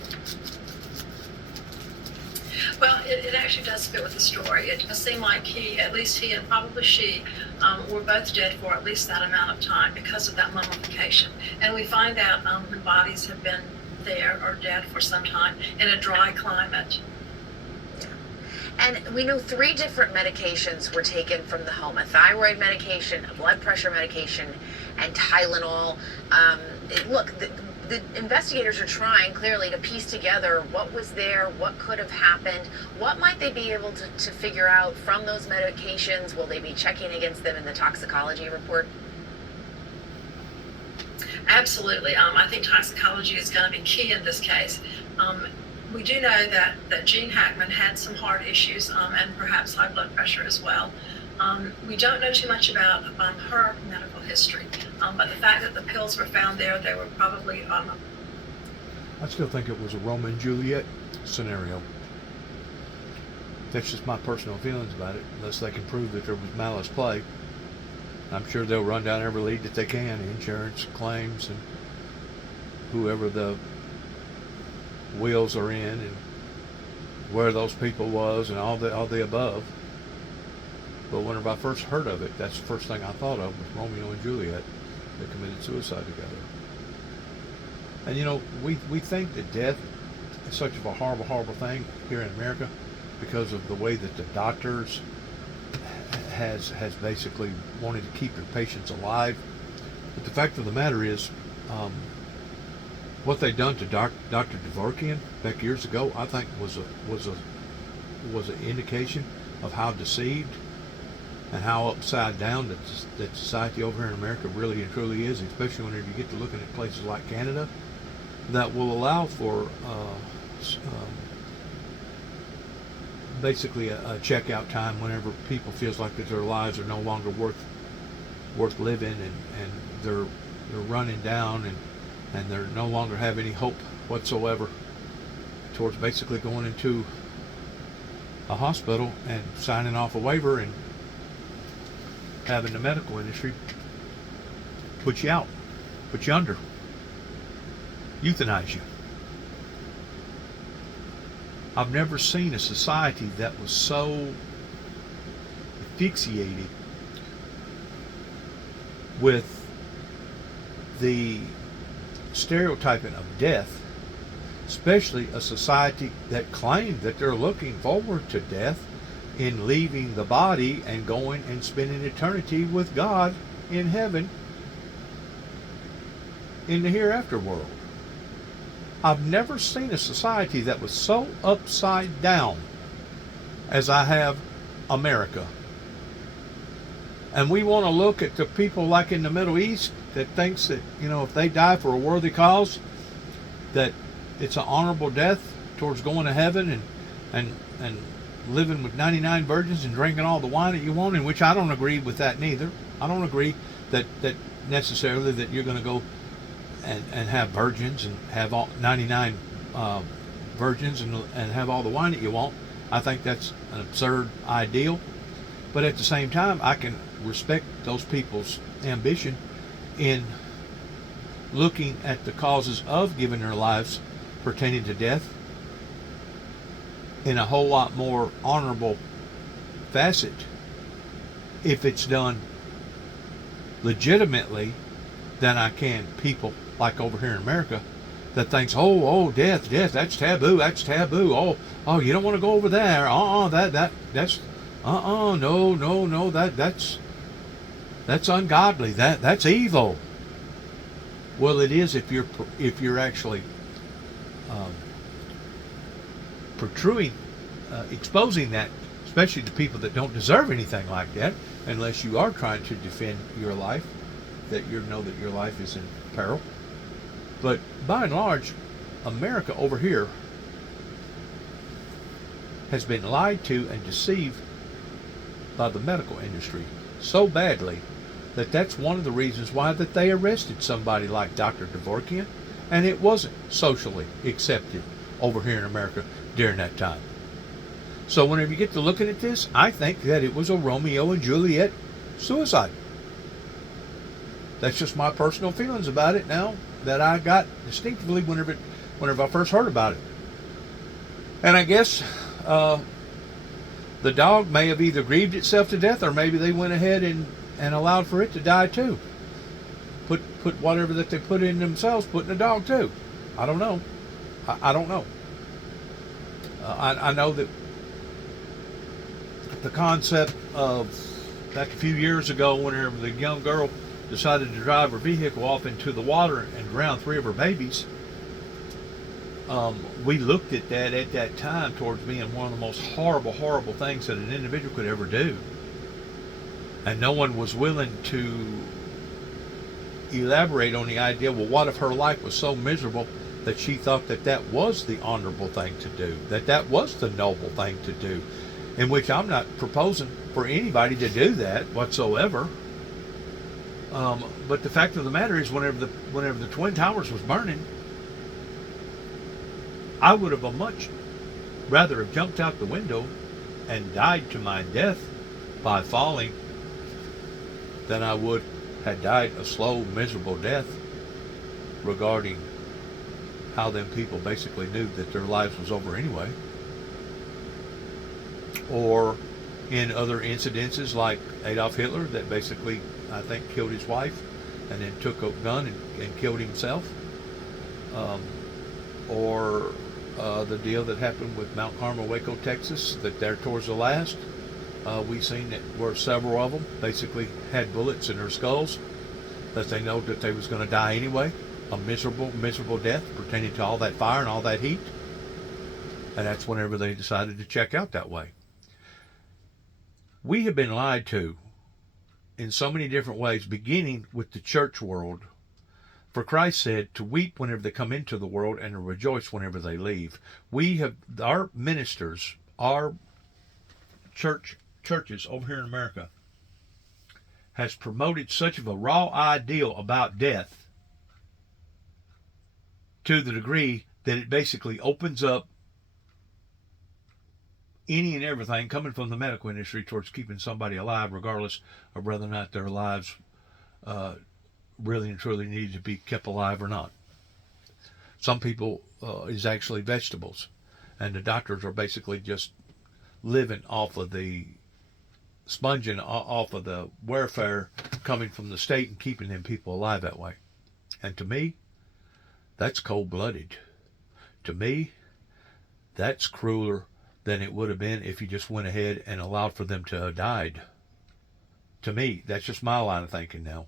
Well, it actually does fit with the story. It does seem like at least he and probably she, were both dead for at least that amount of time because of that mummification. And we find out the bodies have been there or dead for some time in a dry climate. And we know 3 different medications were taken from the home: a thyroid medication, a blood pressure medication, and Tylenol. Look, the investigators are trying clearly to piece together what was there, what could have happened, what might they be able to figure out from those medications. Will they be checking against them in the toxicology report? Absolutely. I think toxicology is going to be key in this case. We do know that Jean Hackman had some heart issues and perhaps high blood pressure as well. We don't know too much about her medical history, but the fact that the pills were found there, they were probably... I still think it was a Romeo and Juliet scenario. That's just my personal feelings about it, unless they can prove that there was malice play. I'm sure they'll run down every lead that they can, insurance, claims, and whoever the wheels are in, and where those people was, and all the above. But whenever I first heard of it, that's the first thing I thought of was Romeo and Juliet that committed suicide together. And you know, we think that death is such of a horrible, horrible thing here in America because of the way that the doctors has basically wanted to keep their patients alive. But the fact of the matter is, what they done to Dr. Dvorkian back years ago, I think was an indication of how deceived and how upside down that society over here in America really and truly is, especially whenever you get to looking at places like Canada that will allow for basically a checkout time whenever people feels like that their lives are no longer worth living, and they're running down, and they're no longer have any hope whatsoever towards basically going into a hospital and signing off a waiver and having the medical industry put you out, put you under, euthanize you. I've never seen a society that was so asphyxiated with the stereotyping of death, especially a society that claimed that they're looking forward to death in leaving the body and going and spending eternity with God in heaven in the hereafter world. I've never seen a society that was so upside down as I have America. And we want to look at the people like in the Middle East that thinks that, you know, if they die for a worthy cause, that it's an honorable death towards going to heaven and living with 99 virgins and drinking all the wine that you want, in which I don't agree with that neither. I don't agree that necessarily that you're going to go and have virgins and have all 99 virgins and have all the wine that you want. I think that's an absurd ideal. But at the same time, I can respect those people's ambition in looking at the causes of giving their lives pertaining to death in a whole lot more honorable facet if it's done legitimately than I can people like over here in America that thinks, oh, death, that's taboo, oh, you don't want to go over there, that's no, that's ungodly, that's evil. Well, it is if you're actually exposing that, especially to people that don't deserve anything like that, unless you are trying to defend your life, that you know that your life is in peril. But by and large, America over here has been lied to and deceived by the medical industry so badly that that's one of the reasons why that they arrested somebody like Dr. Dvorkian, and it wasn't socially accepted over here in America during that time. So whenever you get to looking at this, I think that it was a Romeo and Juliet suicide. That's just my personal feelings about it now that I got distinctively whenever I first heard about it. And I guess the dog may have either grieved itself to death, or maybe they went ahead and allowed for it to die too. Put whatever that they put in themselves, put in the dog too. I don't know. I don't know. I know that the concept of back a few years ago, whenever the young girl decided to drive her vehicle off into the water and drown 3 of her babies, we looked at that at that time towards being one of the most horrible things that an individual could ever do. And no one was willing to elaborate on the idea, well, what if her life was so miserable that she thought that that was the honorable thing to do, that that was the noble thing to do, in which I'm not proposing for anybody to do that whatsoever. But the fact of the matter is, whenever the Twin Towers was burning, I would have much rather have jumped out the window and died to my death by falling than I would have died a slow, miserable death regarding how them people basically knew that their lives was over anyway. Or in other incidences like Adolf Hitler, that basically, I think, killed his wife and then took a gun and killed himself. Or the deal that happened with Mount Carmel, Waco, Texas, that there towards the last, we seen that where several of them basically had bullets in their skulls, that they know that they was going to die anyway, a miserable, miserable death pertaining to all that fire and all that heat. And that's whenever they decided to check out that way. We have been lied to in so many different ways, beginning with the church world. For Christ said to weep whenever they come into the world and to rejoice whenever they leave. We have, our ministers, our churches over here in America has promoted such of a raw ideal about death to the degree that it basically opens up any and everything coming from the medical industry towards keeping somebody alive, regardless of whether or not their lives really and truly need to be kept alive or not. Some people is actually vegetables, and the doctors are basically just living off of the sponging off of the welfare coming from the state and keeping them people alive that way. And to me, that's cold-blooded. To me, that's crueler than it would have been if you just went ahead and allowed for them to have died. To me, that's just my line of thinking now.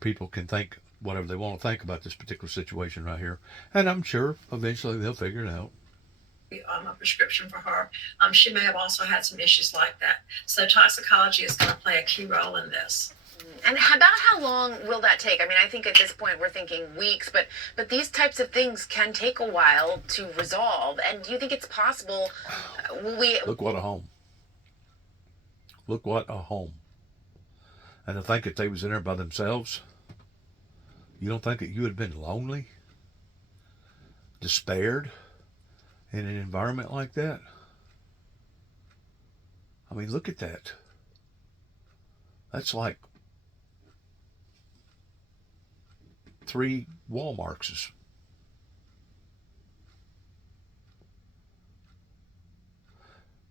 People can think whatever they want to think about this particular situation right here, and I'm sure eventually they'll figure it out. A prescription for her. She may have also had some issues like that. So toxicology is going to play a key role in this. And about how long will that take? I mean, I think at this point we're thinking weeks, but these types of things can take a while to resolve. And do you think it's possible? Look what a home. Look what a home. And to think that they was in there by themselves, you don't think that you would have been lonely, despaired in an environment like that? I mean, look at that. That's like 3 Walmartses.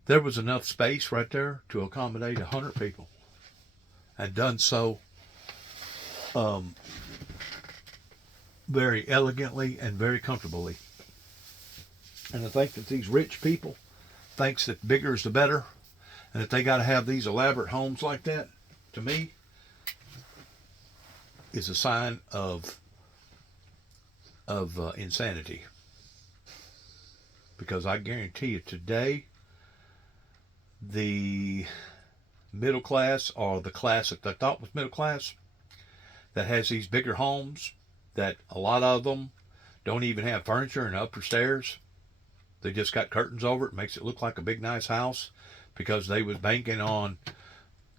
There was enough space right there to accommodate 100 people, and done so very elegantly and very comfortably. And to think that these rich people thinks that bigger is the better, and that they got to have these elaborate homes like that, to me, is a sign of insanity. Because I guarantee you today, the middle class, or the class that they thought was middle class, that has these bigger homes, that a lot of them don't even have furniture in the upper stairs. They just got curtains over it. Makes it look like a big nice house, because they was banking on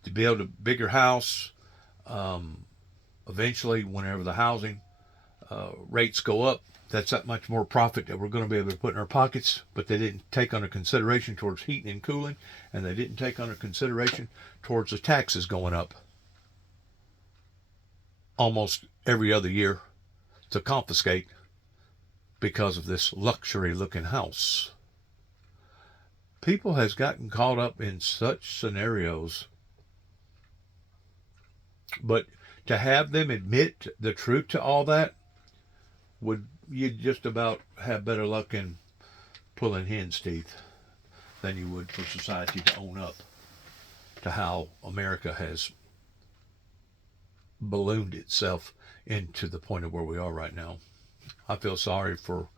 to build a bigger house. Eventually, whenever the housing rates go up, that's that much more profit that we're going to be able to put in our pockets. But they didn't take under consideration towards heating and cooling, and they didn't take under consideration towards the taxes going up almost every other year to confiscate because of this luxury looking house. People has gotten caught up in such scenarios, but to have them admit the truth to all that, would you just about have better luck in pulling hen's teeth than you would for society to own up to how America has ballooned itself into the point of where we are right now. I feel sorry for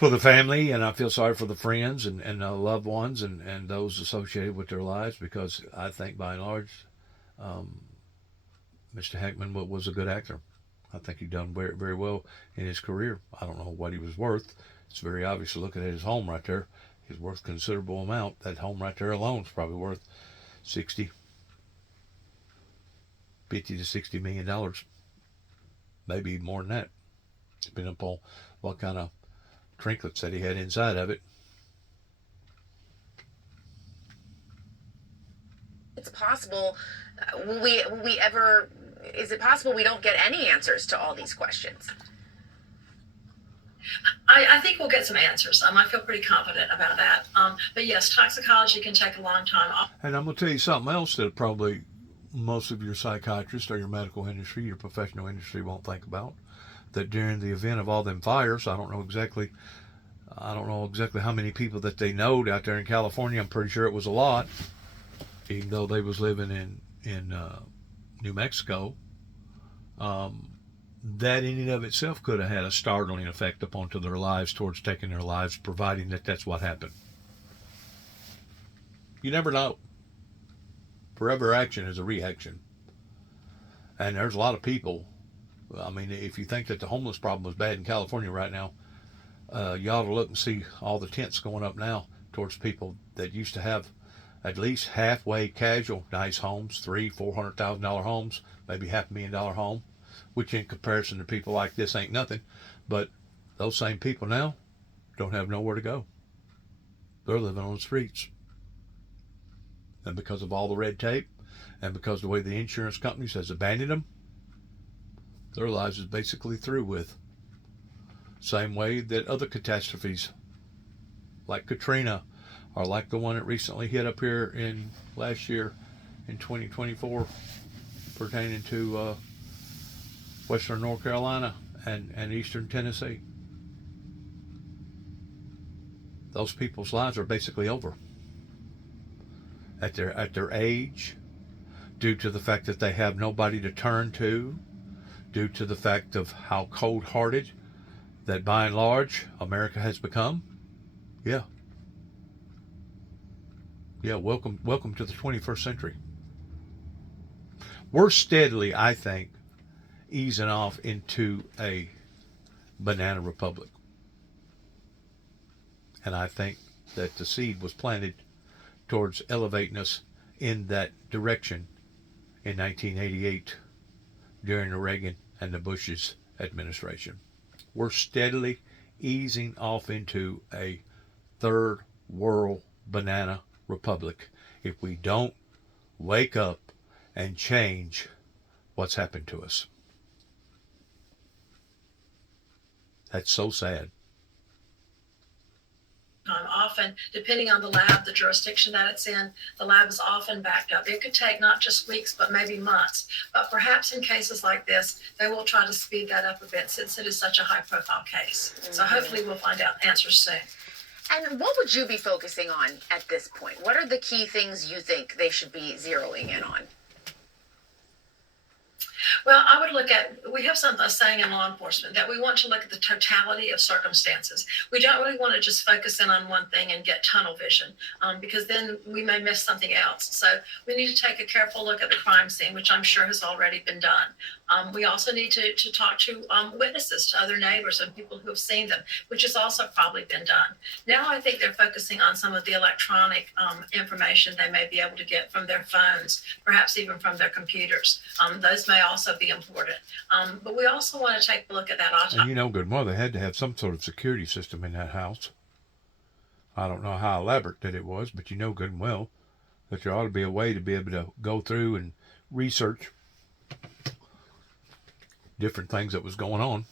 the family, and I feel sorry for the friends and the loved ones and those associated with their lives, because I think by and large, Mr. Heckman was a good actor. I think he's done very, very well in his career. I don't know what he was worth. It's very obvious looking at his home right there. He's worth a considerable amount. That home right there alone is probably worth 50 to $60 million. Maybe even more than that, depending upon what kind of trinkets that he had inside of it. It's possible. Is it possible we don't get any answers to all these questions? I think we'll get some answers. I feel pretty confident about that. But yes, toxicology can take a long time. And I'm going to tell you something else that probably most of your psychiatrists or your medical industry, your professional industry won't think about. That during the event of all them fires, I don't know exactly how many people that they knowed out there in California. I'm pretty sure it was a lot, even though they was living in New Mexico. That in and of itself could have had a startling effect upon to their lives, towards taking their lives, providing that that's what happened. You never know. Forever action is a reaction. And there's a lot of people. I mean, if you think that the homeless problem is bad in California right now, you ought to look and see all the tents going up now towards people that used to have at least halfway casual, nice homes, $300,000-$400,000 homes, maybe $500,000 home, which in comparison to people like this ain't nothing. But those same people now don't have nowhere to go. They're living on the streets. And because of all the red tape, and because of the way the insurance companies has abandoned them, their lives is basically through with. Same way that other catastrophes, like Katrina, or like the one that recently hit up here in last year, in 2024, pertaining to Western North Carolina and Eastern Tennessee. Those people's lives are basically over. At their age, due to the fact that they have nobody to turn to, due to the fact of how cold-hearted that by and large America has become. Yeah, welcome to the 21st century. We're steadily, I think, easing off into a banana republic. And I think that the seed was planted towards elevating us in that direction in 1988 during the Reagan and the Bush's administration. We're steadily easing off into a third world banana republic if we don't wake up and change what's happened to us. That's so sad. Often, depending on the lab, the jurisdiction that it's in, the lab is often backed up. It could take not just weeks, but maybe months. But perhaps in cases like this, they will try to speed that up a bit since it is such a high-profile case. Mm-hmm. So hopefully we'll find out answers soon. And what would you be focusing on at this point? What are the key things you think they should be zeroing in on? Well, I would look at, we have a saying in law enforcement that we want to look at the totality of circumstances. We don't really want to just focus in on one thing and get tunnel vision, because then we may miss something else. So we need to take a careful look at the crime scene, which I'm sure has already been done. We also need to talk to witnesses, to other neighbors and people who have seen them, which has also probably been done. Now I think they're focusing on some of the electronic information they may be able to get from their phones, perhaps even from their computers. Those may also be important. But we also want to take a look at that autopsy. And you know good well they had to have some sort of security system in that house. I don't know how elaborate that it was, but you know good and well that there ought to be a way to be able to go through and research different things that was going on.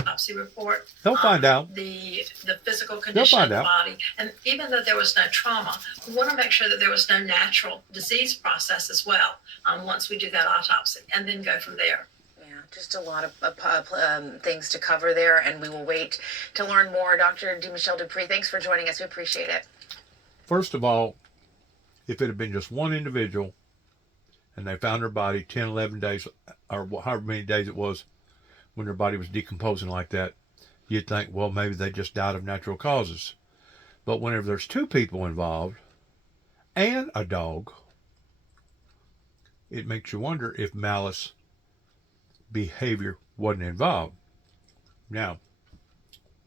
Autopsy report. They'll find out. The physical condition of the body. And even though there was no trauma, we want to make sure that there was no natural disease process as well once we do that autopsy, and then go from there. Yeah, just a lot of things to cover there, and we will wait to learn more. Dr. DeMichelle Dupree, thanks for joining us. We appreciate it. First of all, if it had been just one individual and they found her body 10, 11 days, or however many days it was, when their body was decomposing like that, you'd think, well, maybe they just died of natural causes. But whenever there's two people involved and a dog, it makes you wonder if malice behavior wasn't involved. Now,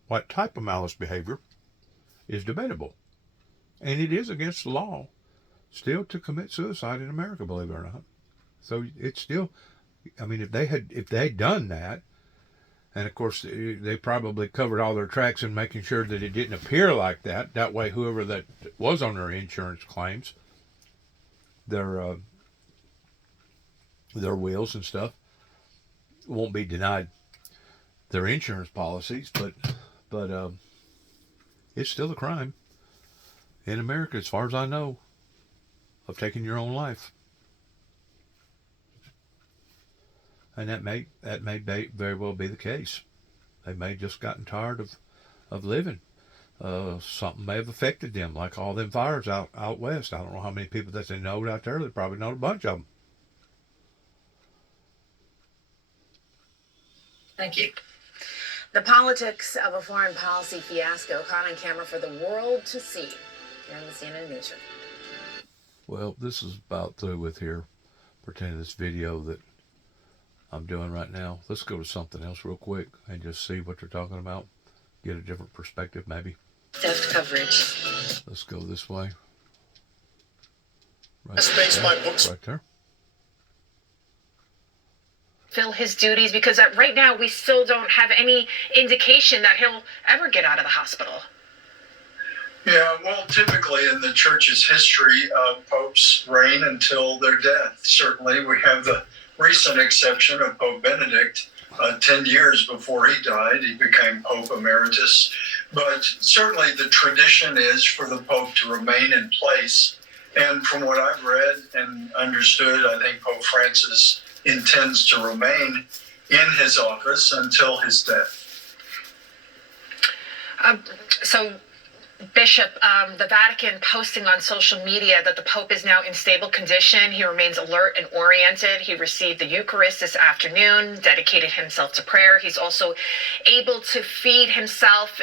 what type of malice behavior is debatable. And it is against the law still to commit suicide in America, believe it or not. So it's still, I mean, if they had done that, and of course they probably covered all their tracks in making sure that it didn't appear like that. That way, whoever that was on their insurance claims, their wills and stuff, won't be denied their insurance policies. But it's still a crime in America, as far as I know, of taking your own life. And that may very well be the case. They may have just gotten tired of living. Something may have affected them, like all them fires out west. I don't know how many people that they know out there. They probably know a bunch of them. Thank you. The politics of a foreign policy fiasco caught on camera for the world to see here in the CNN newsroom. Well, this is about through with here, pertaining to this video that I'm doing right now. Let's go to something else real quick and just see what they're talking about. Get a different perspective, maybe. Theft coverage. Let's go this way. Right there. Fill his duties, because right now we still don't have any indication that he'll ever get out of the hospital. Yeah, well, typically in the church's history, popes reign until their death. Certainly, we have the recent exception of Pope Benedict. 10 years before he died, he became Pope Emeritus. But certainly the tradition is for the Pope to remain in place. And from what I've read and understood, I think Pope Francis intends to remain in his office until his death. So, Bishop, the Vatican posting on social media that the Pope is now in stable condition. He remains alert and oriented. He received the Eucharist this afternoon, dedicated himself to prayer. He's also able to feed himself.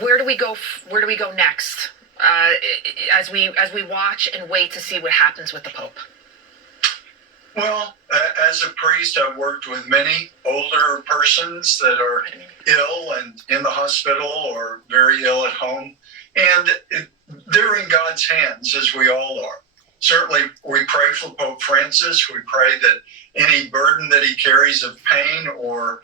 Where do we go? Where do we go next? As we watch and wait to see what happens with the Pope. Well, as a priest, I've worked with many older persons that are ill and in the hospital or very ill at home. And they're in God's hands, as we all are. Certainly, we pray for Pope Francis. We pray that any burden that he carries of pain or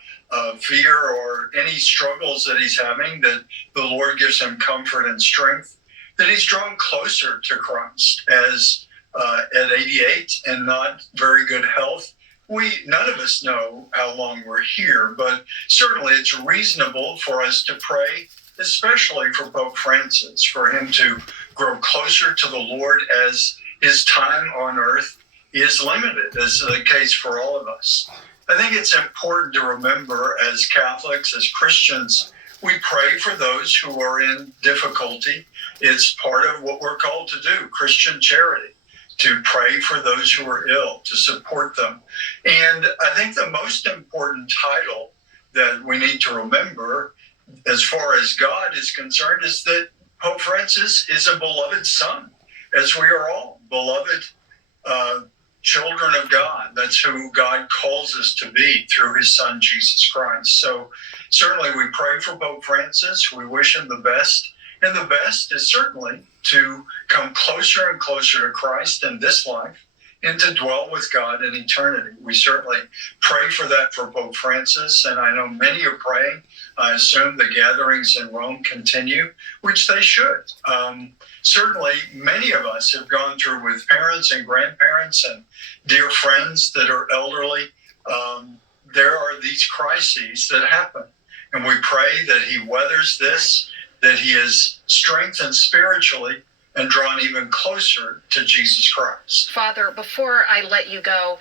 fear or any struggles that he's having, that the Lord gives him comfort and strength, that he's drawn closer to Christ as at 88 and not very good health. None of us know how long we're here, but certainly it's reasonable for us to pray, especially for Pope Francis, for him to grow closer to the Lord as his time on earth is limited, as the case for all of us. I think it's important to remember as Catholics, as Christians, we pray for those who are in difficulty. It's part of what we're called to do, Christian charity, to pray for those who are ill, to support them. And I think the most important title that we need to remember, as far as God is concerned, is that Pope Francis is a beloved son, as we are all beloved children of God. That's who God calls us to be through his son, Jesus Christ. So certainly we pray for Pope Francis. We wish him the best. And the best is certainly to come closer and closer to Christ in this life and to dwell with God in eternity. We certainly pray for that for Pope Francis, and I know many are praying. I assume the gatherings in Rome continue, which they should. Certainly, many of us have gone through with parents and grandparents and dear friends that are elderly. There are these crises that happen, and we pray that he weathers this, that he is strengthened spiritually and drawn even closer to Jesus Christ. Father, before I let you go,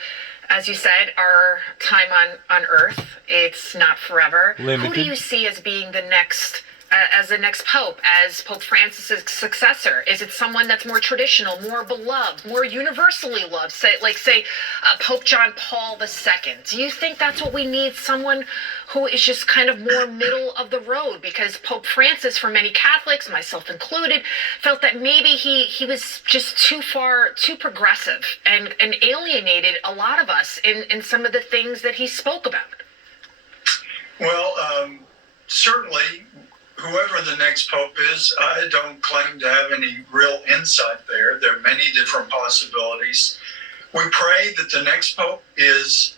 as you said, our time on earth, it's not forever. Limited. Who do you see as being the next as the next pope, as Pope Francis's successor? Is it someone that's more traditional, more beloved, more universally loved? Say Pope John Paul II. Do you think that's what we need? Someone who is just kind of more middle of the road? Because Pope Francis, for many Catholics, myself included, felt that maybe he was just too progressive and alienated a lot of us in some of the things that he spoke about. Well, certainly, whoever the next pope is, I don't claim to have any real insight there. There are many different possibilities. We pray that the next pope is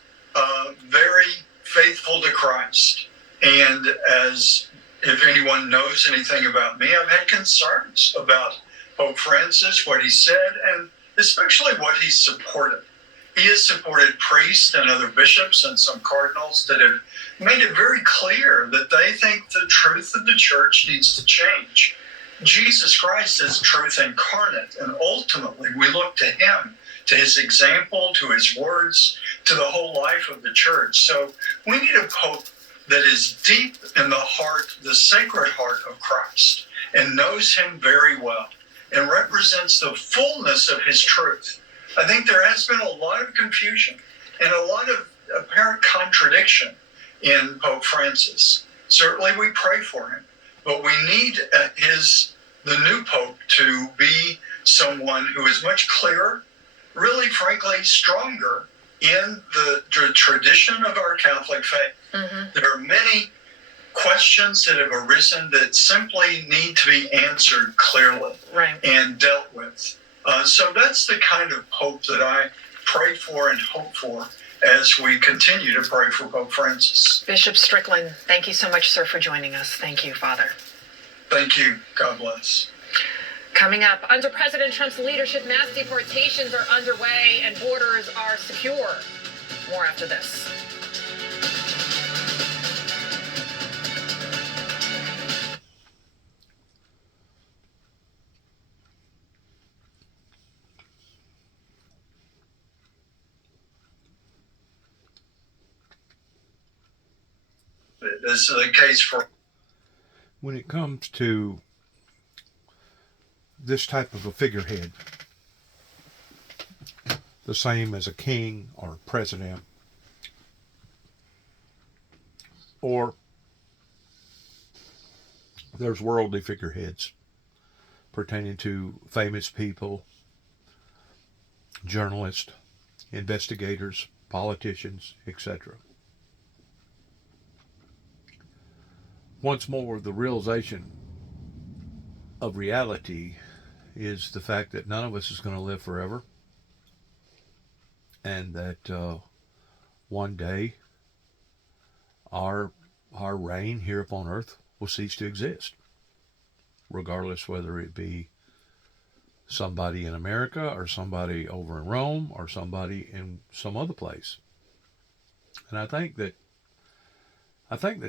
very faithful to Christ. And as if anyone knows anything about me, I've had concerns about Pope Francis, what he said, and especially what he supported. He has supported priests and other bishops and some cardinals that have made it very clear that they think the truth of the church needs to change. Jesus Christ is truth incarnate, and ultimately we look to him, to his example, to his words, to the whole life of the church. So we need a pope that is deep in the heart, the sacred heart of Christ, and knows him very well, and represents the fullness of his truth. I think there has been a lot of confusion and a lot of apparent contradiction in Pope Francis. Certainly we pray for him, but we need the new pope to be someone who is much clearer, really, frankly, stronger in the tradition of our Catholic faith. Mm-hmm. There are many questions that have arisen that simply need to be answered clearly and dealt with. So that's the kind of pope that I pray for and hope for as we continue to pray for Pope Francis. Bishop Strickland, thank you so much, sir, for joining us. Thank you, Father. Thank you. God bless. Coming up, under President Trump's leadership, mass deportations are underway and borders are secure. More after this. This is the case for... When it comes to this type of a figurehead, the same as a king or a president, or there's worldly figureheads pertaining to famous people, journalists, investigators, politicians, etc. Once more, the realization of reality is the fact that none of us is going to live forever, and that one day our reign here upon earth will cease to exist, regardless whether it be somebody in America or somebody over in Rome or somebody in some other place. And I think that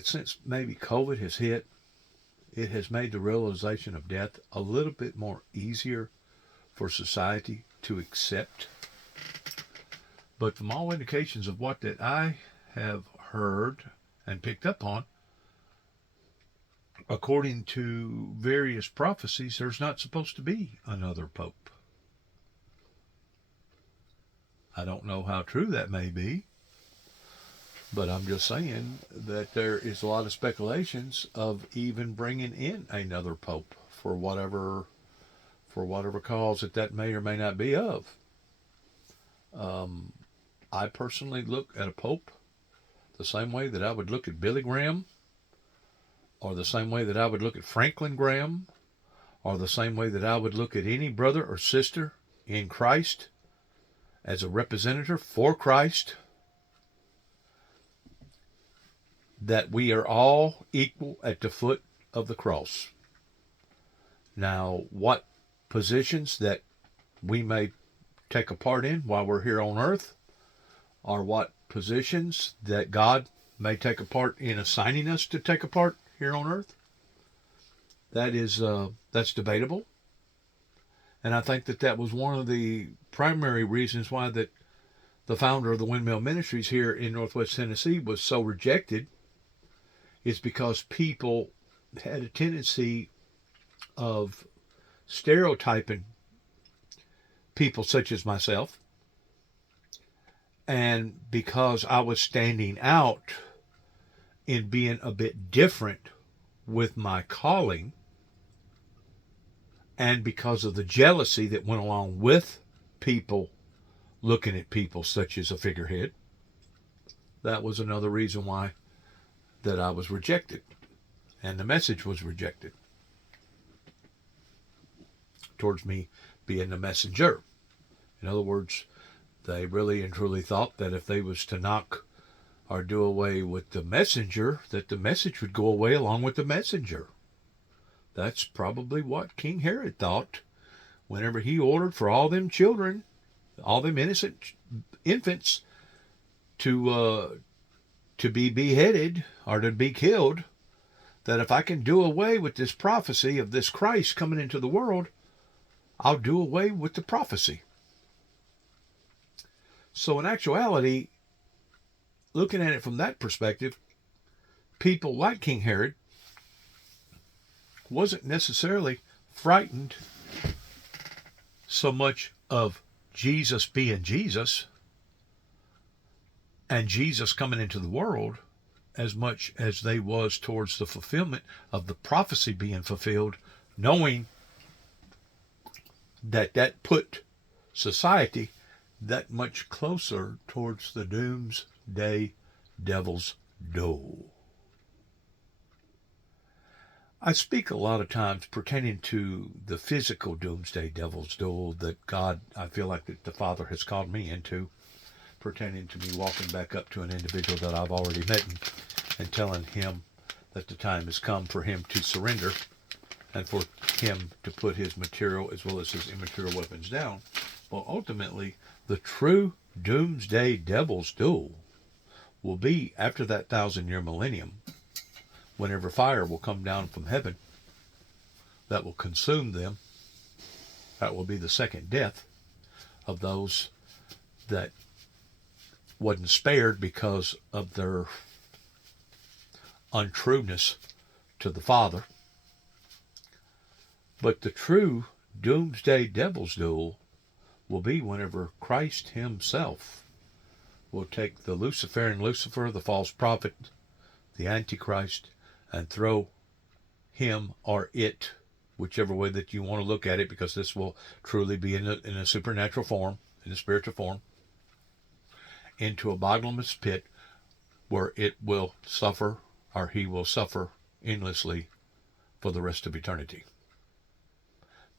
since maybe COVID has hit, it has made the realization of death a little bit more easier for society to accept. But from all indications of what that I have heard and picked up on, according to various prophecies, there's not supposed to be another pope. I don't know how true that may be, but I'm just saying that there is a lot of speculations of even bringing in another pope for whatever cause that may or may not be of. I personally look at a pope the same way that I would look at Billy Graham, or the same way that I would look at Franklin Graham, or the same way that I would look at any brother or sister in Christ as a representative for Christ, that we are all equal at the foot of the cross. Now, what positions that we may take a part in while we're here on earth, or what positions that God may take a part in assigning us to take a part here on earth, that's debatable. And I think that was one of the primary reasons why that the founder of the Windmill Ministries here in Northwest Tennessee was so rejected, is because people had a tendency of stereotyping people such as myself. And because I was standing out in being a bit different with my calling, and because of the jealousy that went along with people looking at people such as a figurehead, that was another reason why that I was rejected and the message was rejected towards me being the messenger. In other words, they really and truly thought that if they was to knock or do away with the messenger, that the message would go away along with the messenger. That's probably what King Herod thought whenever he ordered for all them children, all them innocent infants, to be beheaded or to be killed, that if I can do away with this prophecy of this Christ coming into the world, I'll do away with the prophecy. So in actuality, looking at it from that perspective, people like King Herod wasn't necessarily frightened so much of Jesus being Jesus and Jesus coming into the world as much as they was towards the fulfillment of the prophecy being fulfilled, knowing that that put society that much closer towards the doomsday devil's dole. I speak a lot of times pertaining to the physical doomsday devil's dole that God, I feel like that the Father has called me into, pertaining to me walking back up to an individual that I've already met and telling him that the time has come for him to surrender and for him to put his material as well as his immaterial weapons down. Well, ultimately, the true doomsday devil's duel will be after that 1,000-year millennium, whenever fire will come down from heaven that will consume them. That will be the second death of those that wasn't spared because of their untrueness to the Father. But the true doomsday devil's duel will be whenever Christ himself will take the Luciferian Lucifer, the false prophet, the Antichrist, and throw him or it, whichever way that you want to look at it, because this will truly be in a supernatural form, in a spiritual form, into a bottomless pit where it will suffer, or he will suffer endlessly for the rest of eternity.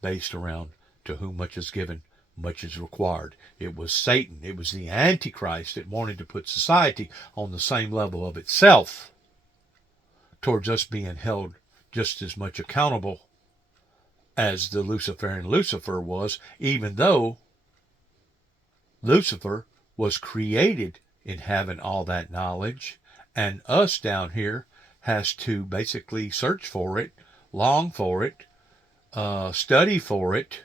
Based around to whom much is given, much is required. It was Satan, it was the Antichrist that wanted to put society on the same level of itself towards us being held just as much accountable as the Luciferian Lucifer was, even though Lucifer was created in having all that knowledge, and us down here has to basically search for it, long for it, study for it,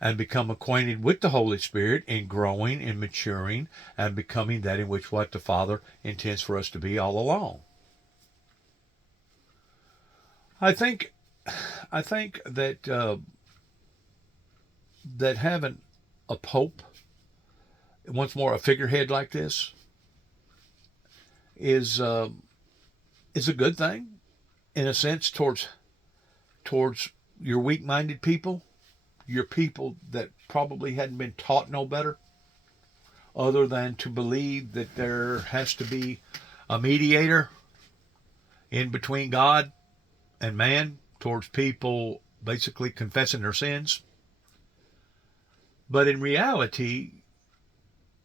and become acquainted with the Holy Spirit in growing and maturing and becoming that in which what the Father intends for us to be all along. I think that that having a pope, once more a figurehead like this, is a good thing in a sense towards your weak-minded people, your people that probably hadn't been taught no better other than to believe that there has to be a mediator in between God and man towards people basically confessing their sins. But in reality,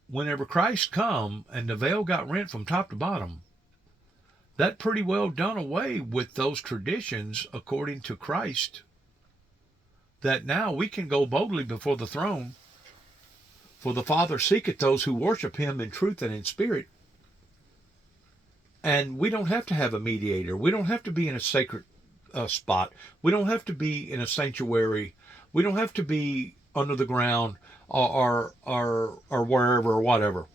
whenever Christ come and the veil got rent from top to bottom, that pretty well done away with those traditions according to Christ, that now we can go boldly before the throne, for the Father seeketh those who worship him in truth and in spirit. And we don't have to have a mediator. We don't have to be in a sacred spot. We don't have to be in a sanctuary. We don't have to be under the ground or wherever or whatever.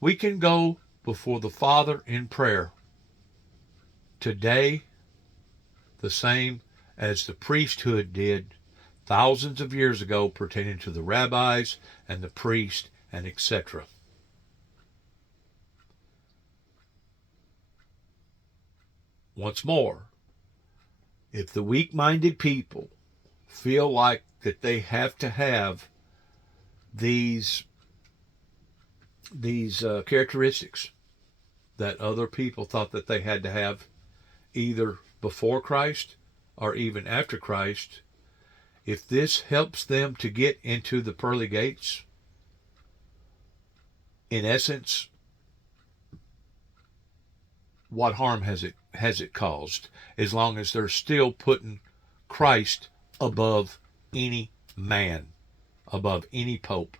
We can go before the Father in prayer today the same as the priesthood did thousands of years ago pertaining to the rabbis and the priests and etc. Once more, if the weak-minded people feel like that they have to have these characteristics that other people thought that they had to have either before Christ or even after Christ, if this helps them to get into the pearly gates, in essence, what harm has it caused, as long as they're still putting Christ above any man, above any pope,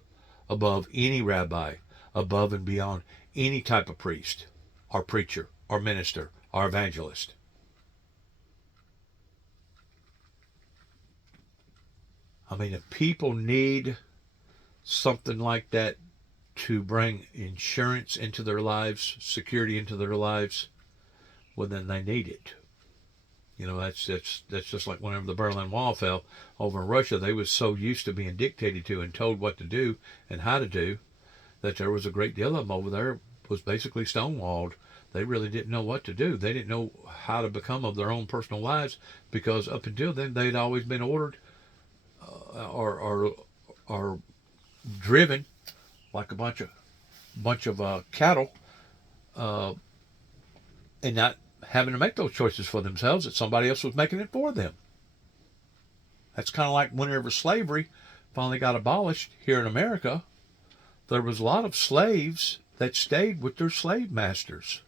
above any rabbi, above and beyond any type of priest or preacher or minister or evangelist? I mean, if people need something like that to bring insurance into their lives, security into their lives, well, then they need it. You know, that's just like whenever the Berlin Wall fell over in Russia, they was so used to being dictated to and told what to do and how to do that there was a great deal of them over there was basically stonewalled. They really didn't know what to do. They didn't know how to become of their own personal lives, because up until then they'd always been ordered or driven like a bunch of cattle, and not having to make those choices for themselves, that somebody else was making it for them. That's kind of like whenever slavery finally got abolished here in America, there was a lot of slaves that stayed with their slave masters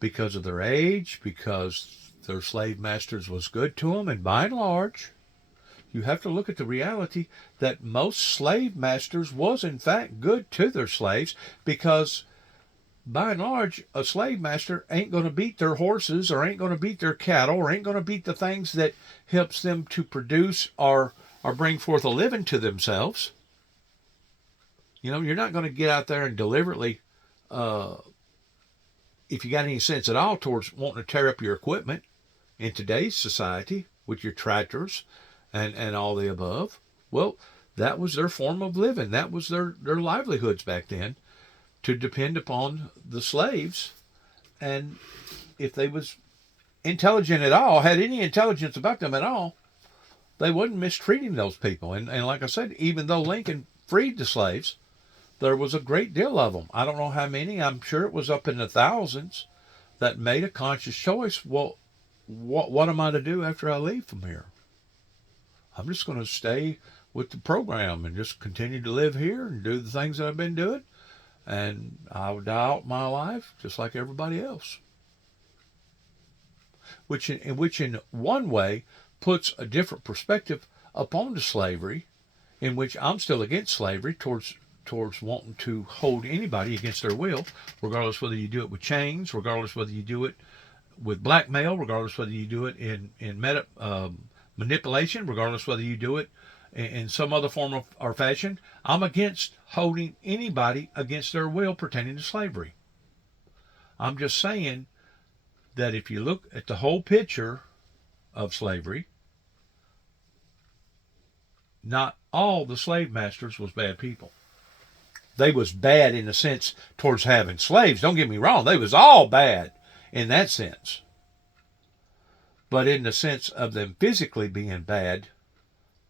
because of their age, because their slave masters was good to them, and by and large, you have to look at the reality that most slave masters was in fact good to their slaves, because by and large, a slave master ain't going to beat their horses or ain't going to beat their cattle or ain't going to beat the things that helps them to produce or bring forth a living to themselves. You know, you're not going to get out there and deliberately, if you got any sense at all, towards wanting to tear up your equipment in today's society with your tractors and all the above. Well, that was their form of living. That was their livelihoods back then, to depend upon the slaves. And if they was intelligent at all, had any intelligence about them at all, they wasn't mistreating those people. And like I said, even though Lincoln freed the slaves, there was a great deal of them. I don't know how many. I'm sure it was up in the thousands that made a conscious choice. Well, what am I to do after I leave from here? I'm just going to stay with the program and just continue to live here and do the things that I've been doing. And I'll die out my life just like everybody else. Which in one way puts a different perspective upon the slavery, in which I'm still against slavery towards wanting to hold anybody against their will, regardless whether you do it with chains, regardless whether you do it with blackmail, regardless whether you do it in manipulation, regardless whether you do it in some other form of or fashion. I'm against holding anybody against their will pertaining to slavery. I'm just saying that if you look at the whole picture of slavery, not all the slave masters was bad people. They was bad in the sense towards having slaves. Don't get me wrong. They was all bad in that sense. But in the sense of them physically being bad,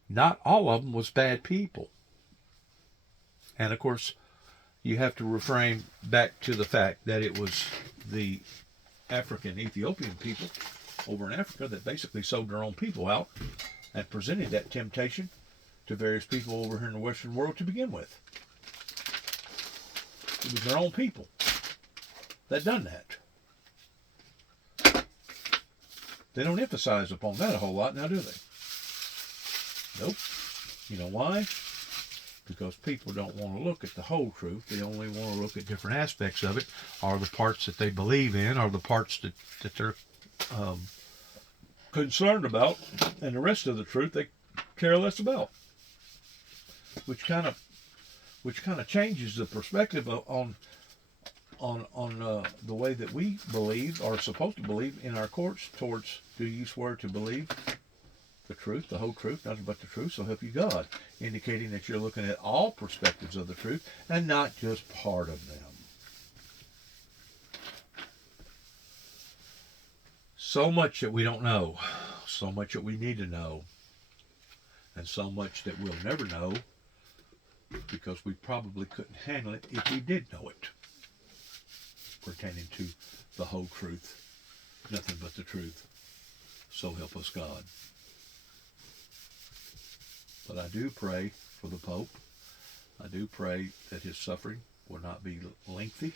not all of them was bad people. And of course, you have to refrain back to the fact that it was the African Ethiopian people over in Africa that basically sold their own people out and presented that temptation to various people over here in the Western world to begin with. It was their own people that done that. They don't emphasize upon that a whole lot now, do they? Nope. You know why? Because people don't want to look at the whole truth. They only want to look at different aspects of it, or the parts that they believe in, or the parts that they're concerned about, and the rest of the truth they care less about. Which kind of changes the perspective on on the way that we believe, or are supposed to believe in our courts towards, do you swear to believe the truth, the whole truth, nothing but the truth, so help you God, indicating that you're looking at all perspectives of the truth and not just part of them. So much that we don't know, so much that we need to know, and so much that we'll never know, because we probably couldn't handle it if we did know it, pertaining to the whole truth, nothing but the truth, so help us God. But I do pray for the Pope. I do pray that his suffering will not be lengthy,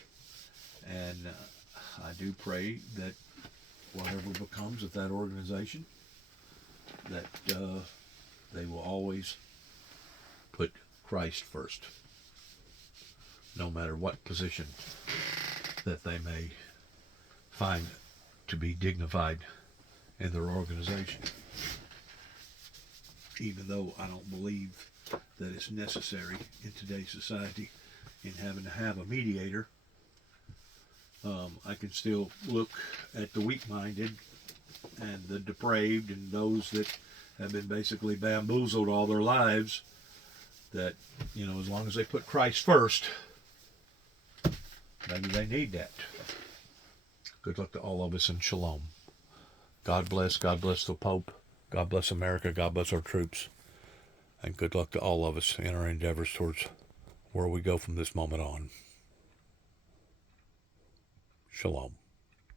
and I do pray that whatever becomes of that organization, that they will always put Christ first, no matter what position that they may find to be dignified in their organization. Even though I don't believe that it's necessary in today's society in having to have a mediator, I can still look at the weak-minded and the depraved and those that have been basically bamboozled all their lives, that, you know, as long as they put Christ first, maybe they need that. Good luck to all of us, and shalom. God bless the Pope. God bless America. God bless our troops. And good luck to all of us in our endeavors towards where we go from this moment on. Shalom.